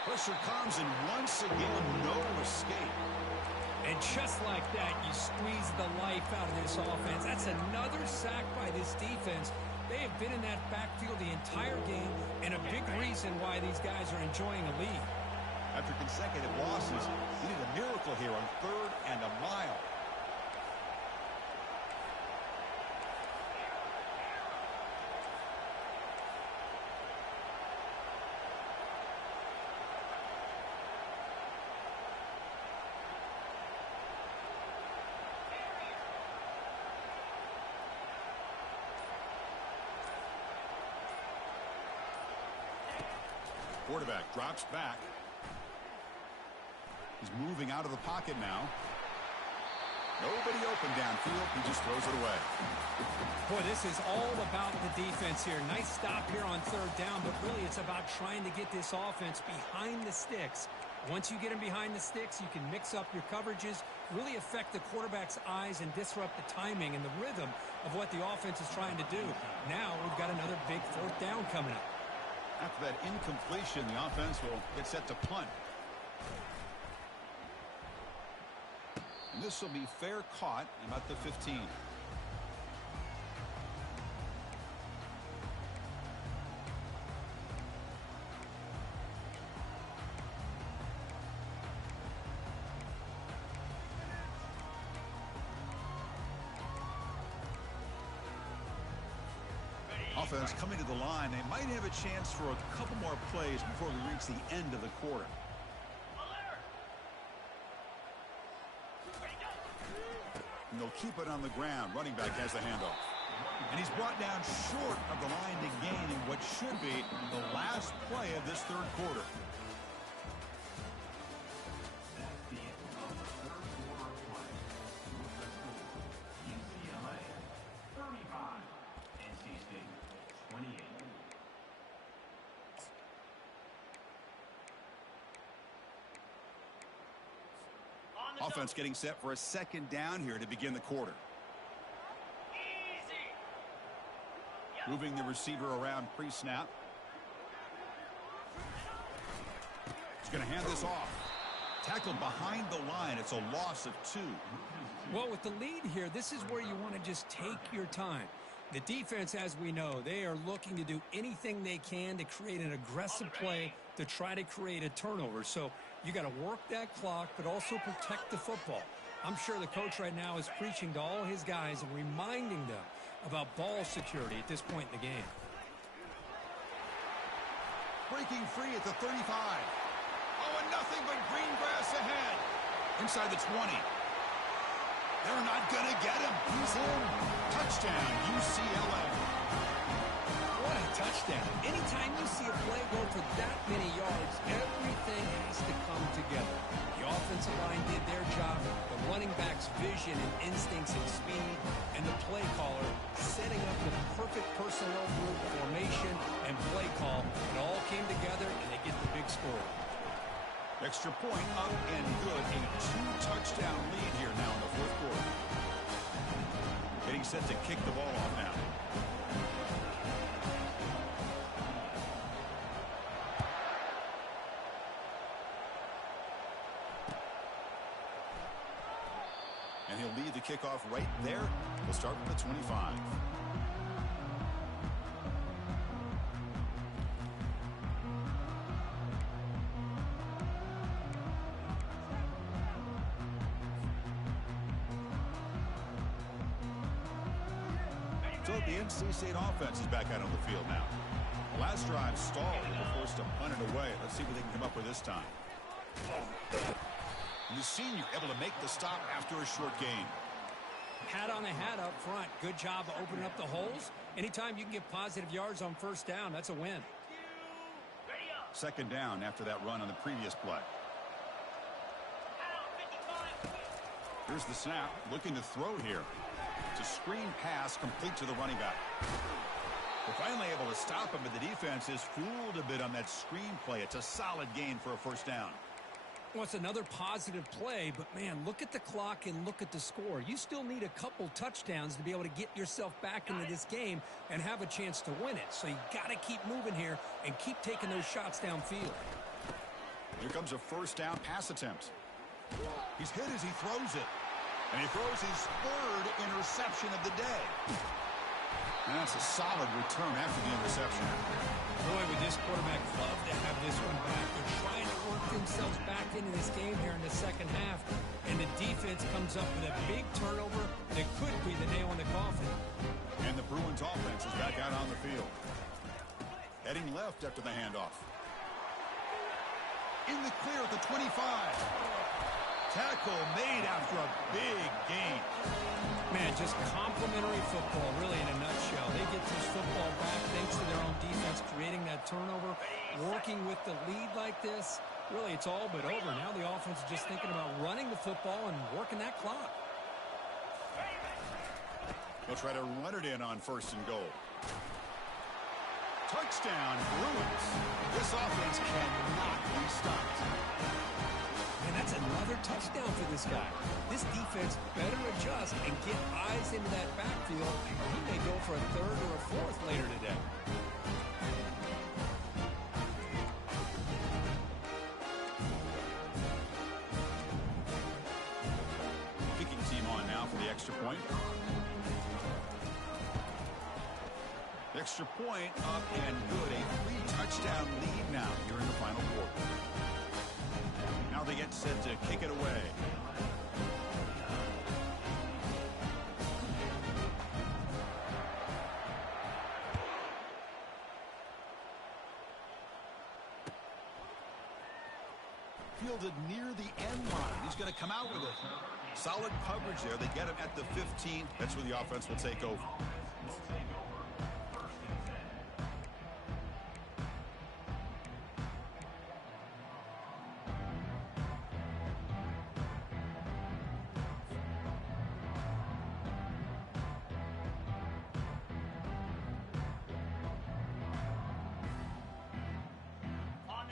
Pressure comes, and once again, no escape. And just like that, you squeeze the life out of this offense. That's another sack by this defense. They have been in that backfield the entire game, and a big reason why these guys are enjoying a lead. After consecutive losses, he needed a miracle here on 3rd and a mile. Quarterback drops back. He's moving out of the pocket now. Nobody open downfield. He just throws it away. Boy, this is all about the defense here. Nice stop here on 3rd down, but really it's about trying to get this offense behind the sticks. Once you get them behind the sticks, you can mix up your coverages, really affect the quarterback's eyes and disrupt the timing and the rhythm of what the offense is trying to do. Now we've got another big 4th down coming up. After that incompletion, the offense will get set to punt. And this will be fair caught about the 15. offense coming to the line. They might have a chance for a couple more plays before we reach the end of the quarter. And they'll keep it on the ground. Running back has the handoff. And he's brought down short of the line to gain in what should be the last play of this third quarter. That's the end of the third quarter of play. UCLA 35, NC State 28. Offense getting set for a second down here to begin the quarter. Moving the receiver around pre-snap. He's going to hand this off. Tackled behind the line. It's a loss of 2. Well, with the lead here, this is where you want to just take your time. The defense, as we know, they are looking to do anything they can to create an aggressive play to try to create a turnover. So you got to work that clock, but also protect the football. I'm sure the coach right now is preaching to all his guys and reminding them about ball security at this point in the game. Breaking free at the 35. Oh, and nothing but green grass ahead. Inside the 20. They're not going to get him. He's in. Touchdown, UCLA. What a touchdown. Anytime you see a play go for that many yards, everything has to come together. The offensive line did their job, the running back's vision and instincts and speed, and the play caller setting up the perfect personnel group formation and play call. It all came together, and they get the big score. Extra point up and good. A 2-touchdown lead here now in the fourth quarter. Getting set to kick the ball off now. And he'll lead the kickoff right there. We'll start with the 25. So the NC State offense is back out on the field now. The last drive stalled. They were forced to punt it away. Let's see what they can come up with this time. The senior able to make the stop after a short gain. Hat on the hat up front. Good job of opening up the holes. Anytime you can get positive yards on first down, that's a win. Second down after that run on the previous play. Here's the snap. Looking to throw here. It's a screen pass complete to the running back. We're finally able to stop him, but the defense is fooled a bit on that screen play. It's a solid gain for a first down. Well, it's another positive play, but, man, look at the clock and look at the score. You still need a couple touchdowns to be able to get yourself back into this game and have a chance to win it. So you got to keep moving here and keep taking those shots downfield. Here comes a first down pass attempt. He's hit as he throws it. And he throws his third interception of the day. And that's a solid return after the interception. Boy, would this quarterback love to have this one back. They're trying to work themselves back into this game here in the second half. And the defense comes up with a big turnover that could be the nail in the coffin. And the Bruins offense is back out on the field. Heading left after the handoff. In the clear at the 25. Tackle made after a big gain. Man, just complimentary football, really, in a nutshell. They get this football back thanks to their own defense, creating that turnover, working with the lead like this. Really, it's all but over. Now the offense is just thinking about running the football and working that clock. They'll try to run it in on first and goal. Touchdown, Bruins. This offense cannot be stopped. And that's another touchdown for this guy. This defense better adjust and get eyes into that backfield. He may go for a third or a fourth later today. Kicking team on now for the extra point. Extra point up and good. A 3-touchdown lead now here in the final quarter. Now they get set to kick it away. fielded near the end line. He's going to come out with it. Solid coverage there. They get him at the 15. That's where the offense will take over.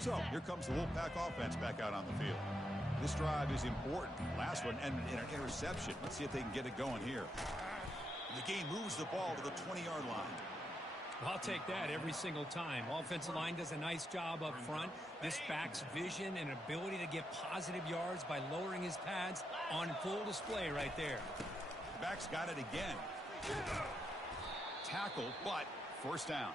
So here comes the Wolfpack offense back out on the field. This drive is important. Last one ended in an interception. Let's see if they can get it going here. The game moves the ball to the 20-yard line. I'll take that every single time. Offensive line does a nice job up front. This back's vision and ability to get positive yards by lowering his pads on full display right there. Back's got it again. Tackle, but first down.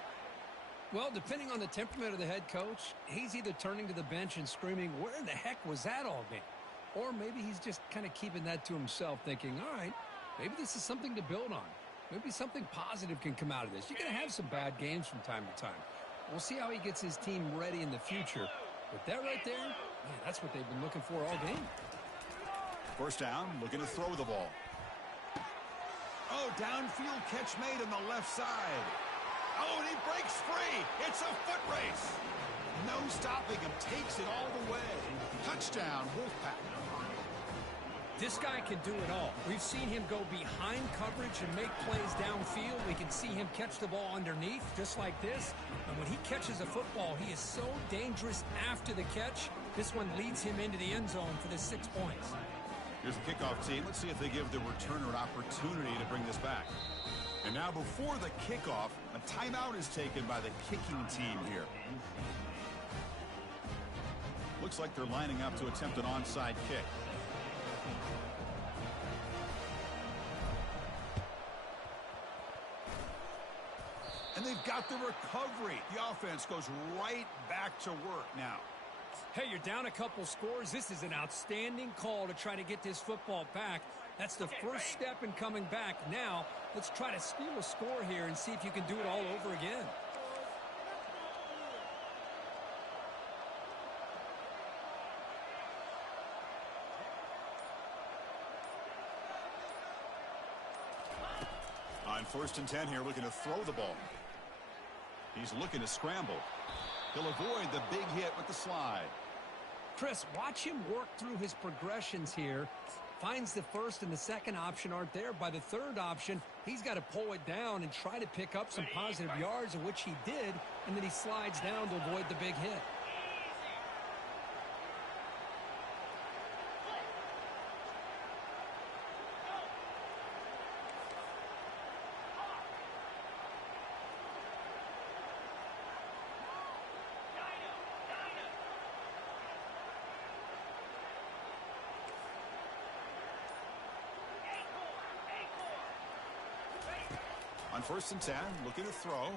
Well, depending on the temperament of the head coach, he's either turning to the bench and screaming, where in the heck was that all game? Or maybe he's just kind of keeping that to himself, thinking, all right, maybe this is something to build on. Maybe something positive can come out of this. You're going to have some bad games from time to time. We'll see how he gets his team ready in the future. But that right there, man, that's what they've been looking for all game. First down, looking to throw the ball. Oh, downfield catch made on the left side. Oh, and he breaks free. It's a foot race. No stopping him. Takes it all the way. Touchdown, Wolfpack. This guy can do it all. We've seen him go behind coverage and make plays downfield. We can see him catch the ball underneath, just like this. And when he catches a football, he is so dangerous after the catch. This one leads him into the end zone for the 6 points. Here's the kickoff team. Let's see if they give the returner an opportunity to bring this back. And now before the kickoff, a timeout is taken by the kicking team here. Looks like they're lining up to attempt an onside kick. And they've got the recovery. The offense goes right back to work now. Hey, you're down a couple scores. This is an outstanding call to try to get this football back. That's the first step in coming back. Now, let's try to steal a score here and see if you can do it all over again. On 1st and 10 here, looking to throw the ball. He's looking to scramble. He'll avoid the big hit with the slide. Chris, watch him work through his progressions here. Finds the first and the second option aren't there. By the third option, he's got to pull it down and try to pick up some positive yards, of which he did, and then he slides down to avoid the big hit. On 1st and 10, looking to throw.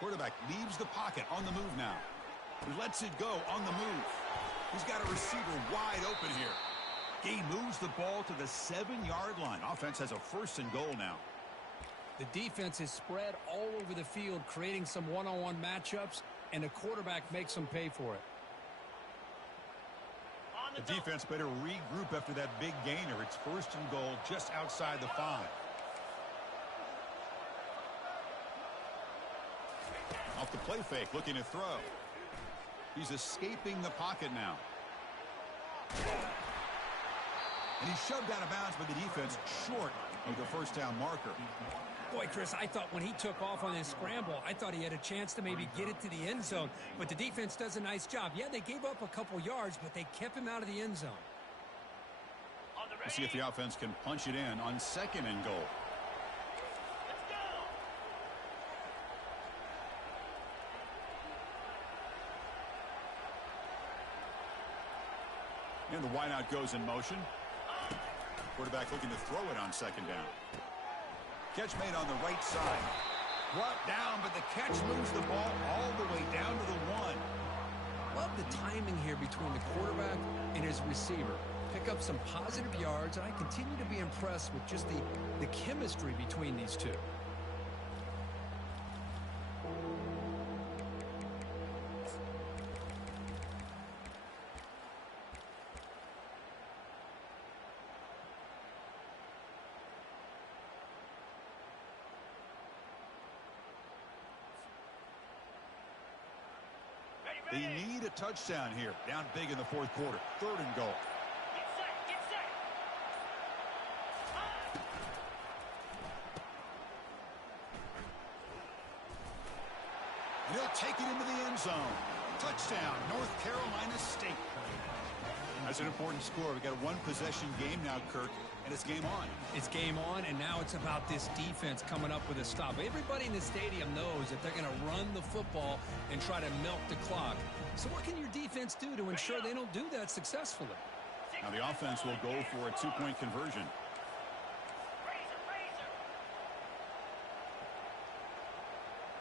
Quarterback leaves the pocket on the move now. He lets it go on the move. He's got a receiver wide open here. He moves the ball to the 7-yard line. Offense has a 1st and goal now. The defense is spread all over the field, creating some one-on-one matchups, and the quarterback makes them pay for it. The defense better regroup after that big gainer. It's 1st and goal just outside the 5. Off the play fake, looking to throw. He's escaping the pocket now. And he's shoved out of bounds by the defense short of the 1st down marker. Boy, Chris, I thought when he took off on his scramble, I thought he had a chance to maybe get it to the end zone. But the defense does a nice job. Yeah, they gave up a couple yards, but they kept him out of the end zone. We'll see if the offense can punch it in on 2nd and goal. And the wideout goes in motion. Quarterback looking to throw it on 2nd down. Catch made on the right side. Brought down, but the catch moves the ball all the way down to the 1. Love the timing here between the quarterback and his receiver. Pick up some positive yards, and I continue to be impressed with just the chemistry between these two. They need a touchdown here. Down big in the fourth quarter. 3rd and goal. Get set, get set. And he'll take it into the end zone. Touchdown, North Carolina State. That's an important score. We've got a one-possession game now, Kirk, and it's game on. It's game on, and now it's about this defense coming up with a stop. Everybody in the stadium knows that they're going to run the football and try to milk the clock. So what can your defense do to ensure they don't do that successfully? Now the offense will go for a 2-point conversion. Razor, razor.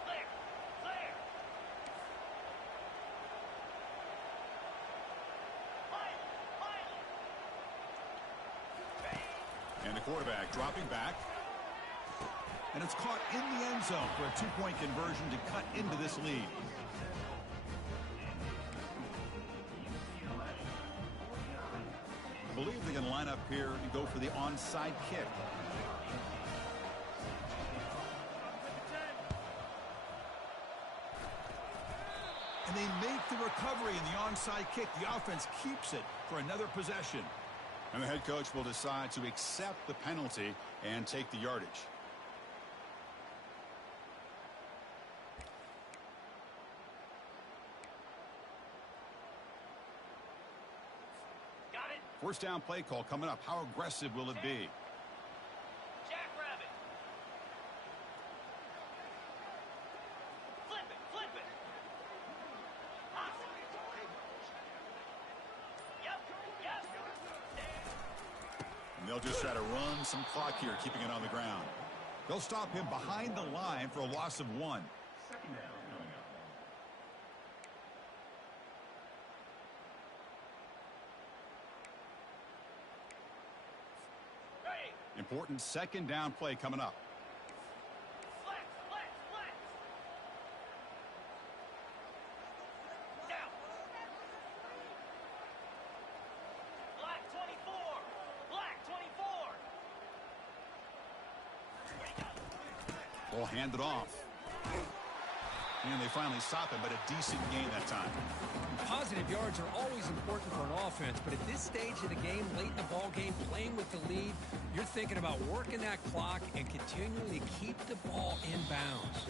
Clear, clear. Pilot. And the quarterback dropping back. And it's caught in the end zone for a 2-point conversion to cut into this lead. I believe they're going to line up here and go for the onside kick. And they make the recovery in the onside kick. The offense keeps it for another possession. And the head coach will decide to accept the penalty and take the yardage. Got it. First down play call coming up. How aggressive will it be? Jackrabbit. Flip it, flip it. Awesome. Yep, yep. And they'll just try to run some clock here, keeping it on the ground. They'll stop him behind the line for a loss of 1. 2nd down. Ready. Important 2nd down play coming up. Flex, flex, flex. Down. Black 24. Black 24. Ball handed off. And they finally stop him, but a decent gain that time. Positive yards are always important for an offense, but at this stage of the game, late in the ball game, playing with the lead, you're thinking about working that clock and continuing to keep the ball in bounds.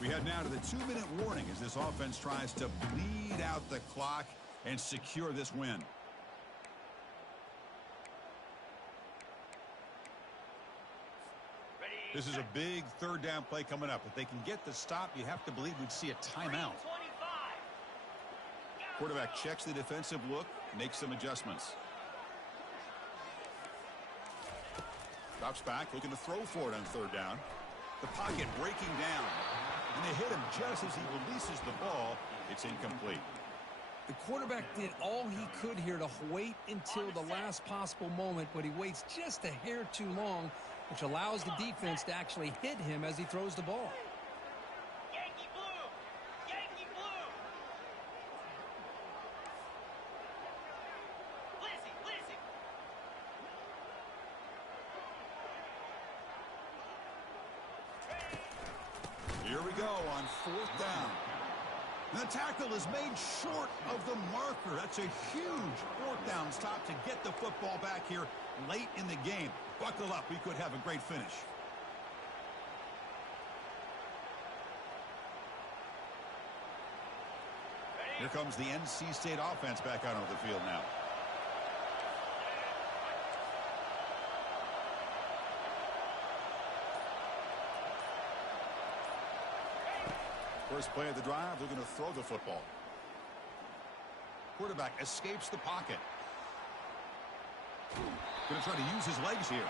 We head now to the 2-minute warning as this offense tries to bleed out the clock and secure this win. Ready. This is a big 3rd down play coming up. If they can get the stop, you have to believe we'd see a timeout. 25. Quarterback checks the defensive look, makes some adjustments. Drops back, looking to throw for it on 3rd down. The pocket breaking down. And they hit him just as he releases the ball. It's incomplete. The quarterback did all he could here to wait until the last possible moment, but he waits just a hair too long, which allows the defense to actually hit him as he throws the ball. Yankee blue. Yankee blue. Lizzie, Lizzie. Here we go on 4th down. The tackle is made short of the marker. That's a huge 4th down stop to get the football back here late in the game. Buckle up. We could have a great finish. Here comes the NC State offense back out onto the field now. First play of the drive, they're going to throw the football. Quarterback escapes the pocket. Going to try to use his legs here.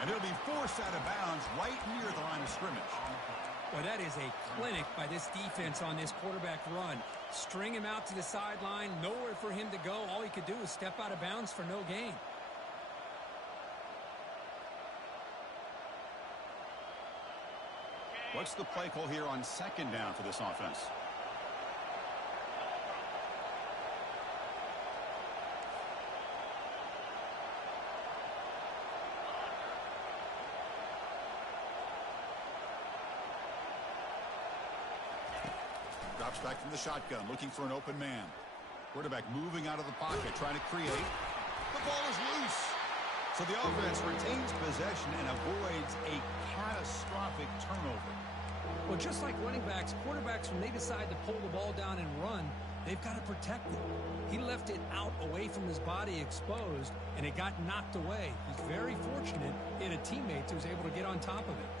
And it'll be forced out of bounds right near the line of scrimmage. Well, that is a clinic by this defense on this quarterback run. String him out to the sideline, nowhere for him to go. All he could do is step out of bounds for no gain. What's the play call here on 2nd down for this offense? Drops back from the shotgun, looking for an open man. Quarterback moving out of the pocket, trying to create. The ball is loose. So the offense retains possession and avoids a catastrophic turnover. Well, just like running backs, quarterbacks, when they decide to pull the ball down and run, they've got to protect it. He left it out away from his body exposed, and it got knocked away. He's very fortunate he had a teammate who was able to get on top of it.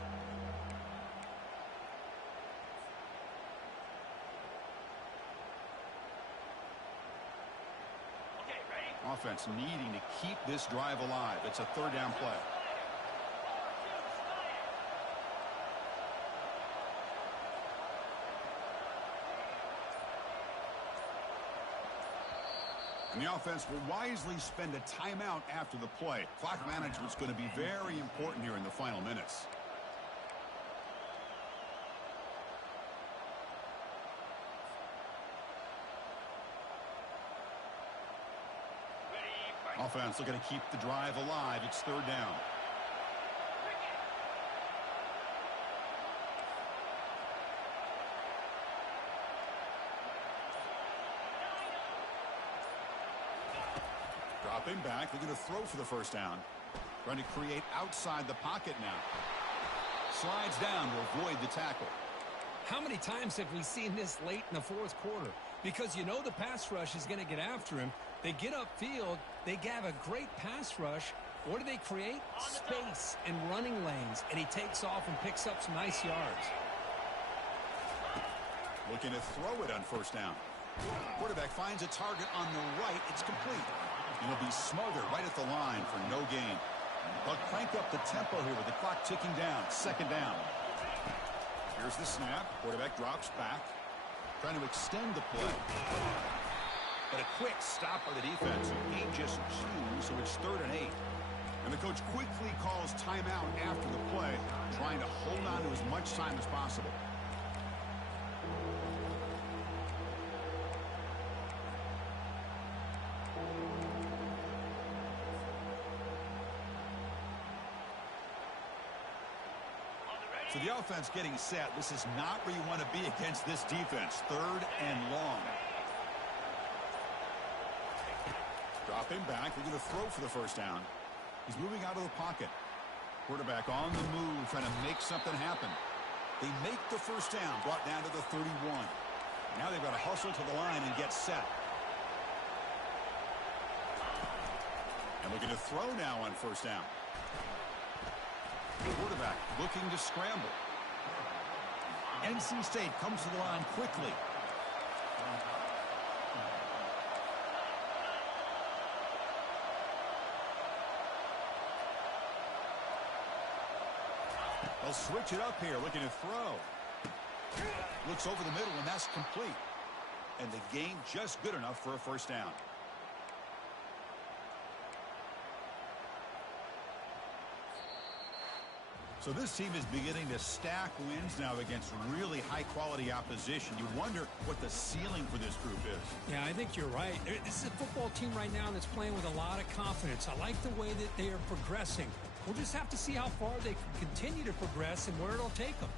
Okay, ready? Offense needing to keep this drive alive. It's a third down play. And the offense will wisely spend a timeout after the play. Clock management's going to be very important here in the final minutes. Ready, fight. Offense looking to keep the drive alive. It's third down. Dropping back, they're going to throw for the first down. Trying to create outside the pocket now. Slides down to avoid the tackle. How many times have we seen this late in the fourth quarter? Because you know the pass rush is going to get after him. They get upfield. They have a great pass rush. What do they create? Space and running lanes. And he takes off and picks up some nice yards. Looking to throw it on first down. Quarterback finds a target on the right. It's complete. It'll be smothered right at the line for no gain. But crank up the tempo here with the clock ticking down. Second down. Here's the snap. Quarterback drops back. Trying to extend the play. But a quick stop by the defense. He just chews, so it's 3rd and 8. And the coach quickly calls timeout after the play, trying to hold on to as much time as possible. So the offense getting set. This is not where you want to be against this defense. 3rd and long. Dropping back. They're going to throw for the first down. He's moving out of the pocket. Quarterback on the move, trying to make something happen. They make the first down, brought down to the 31. Now they've got to hustle to the line and get set. And looking to throw now on first down. Quarterback looking to scramble. NC State comes to the line quickly. They'll switch it up here, looking to throw. Looks over the middle, and that's complete. And the gain just good enough for a first down. So this team is beginning to stack wins now against really high-quality opposition. You wonder what the ceiling for this group is. Yeah, I think you're right. This is a football team right now that's playing with a lot of confidence. I like the way that they are progressing. We'll just have to see how far they can continue to progress and where it'll take them.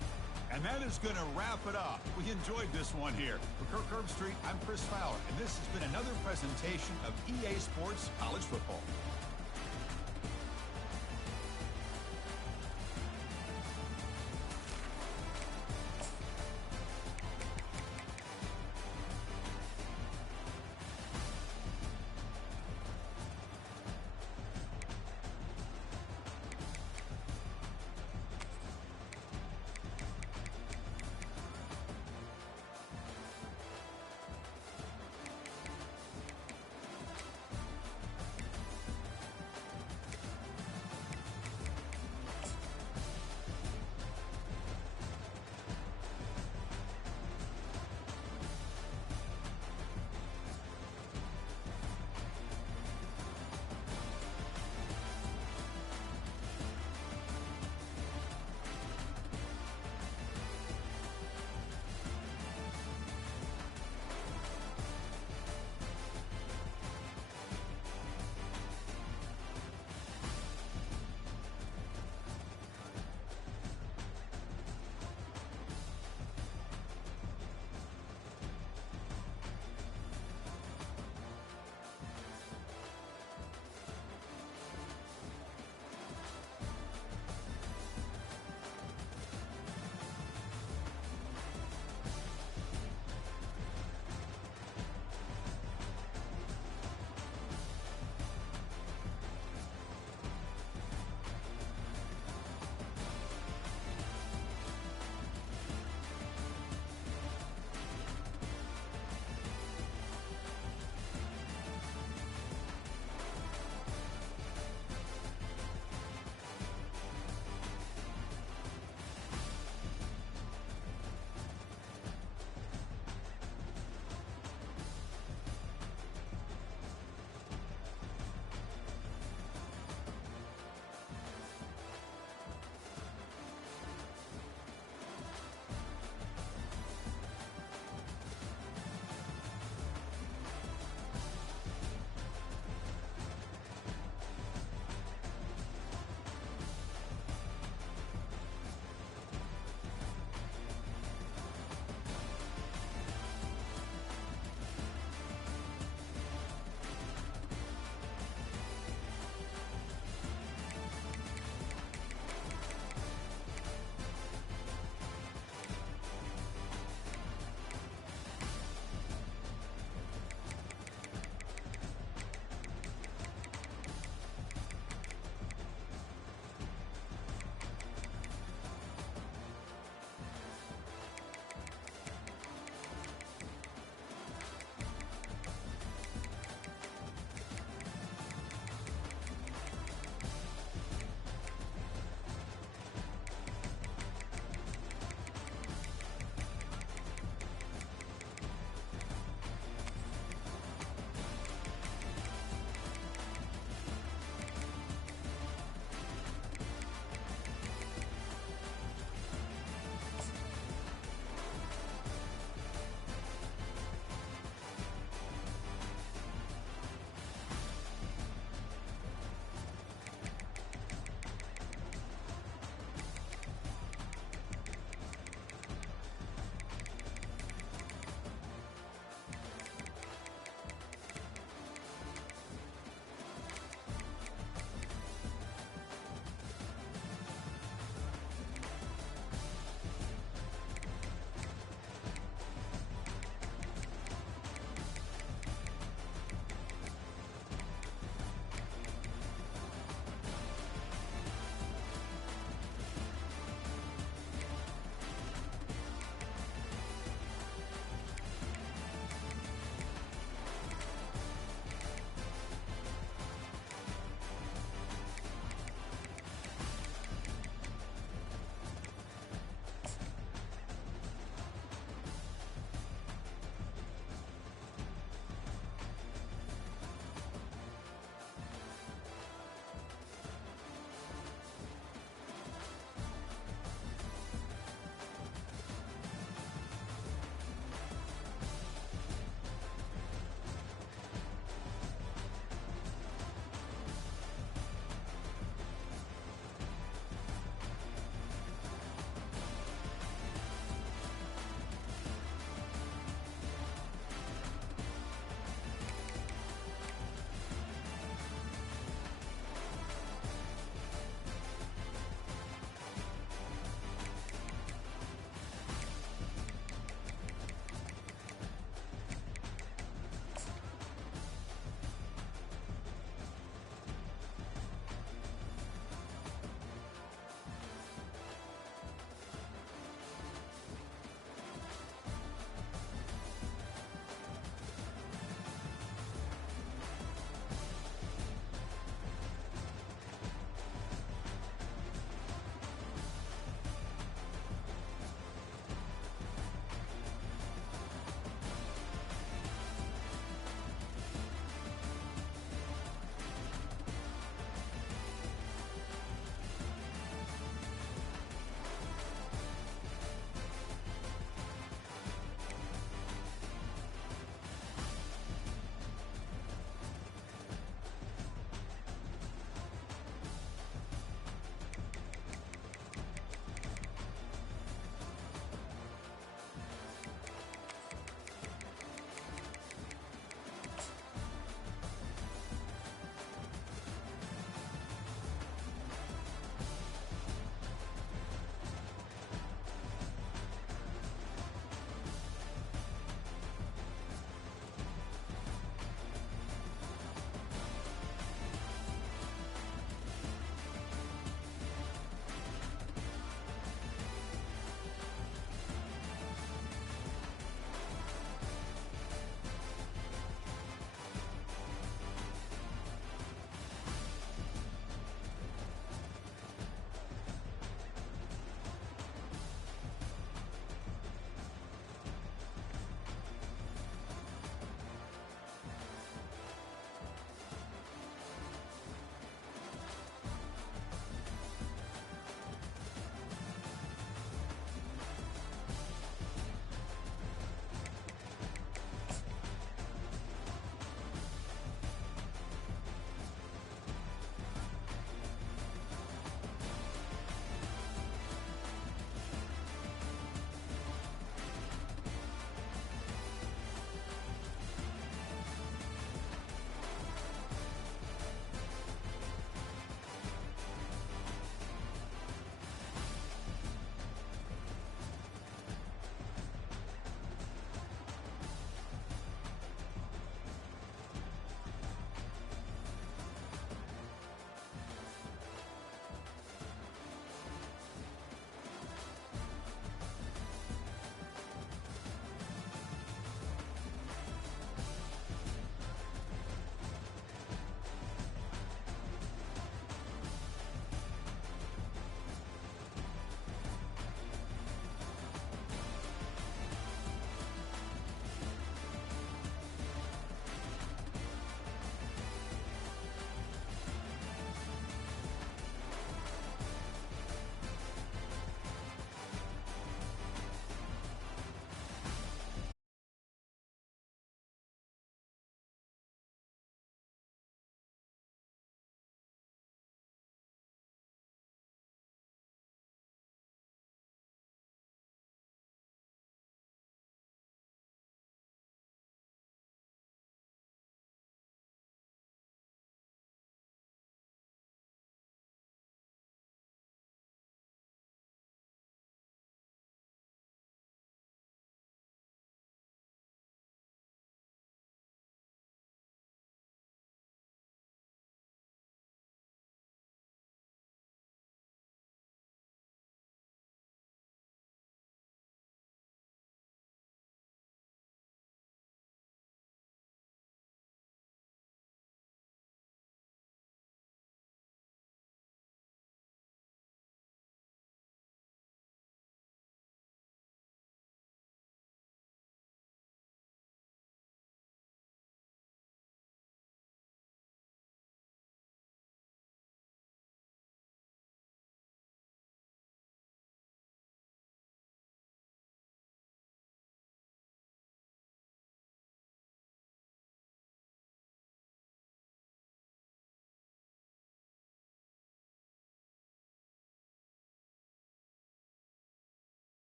And that is going to wrap it up. We enjoyed this one here. For Kirk Herbstreit, I'm Chris Fowler, and this has been another presentation of EA Sports College Football.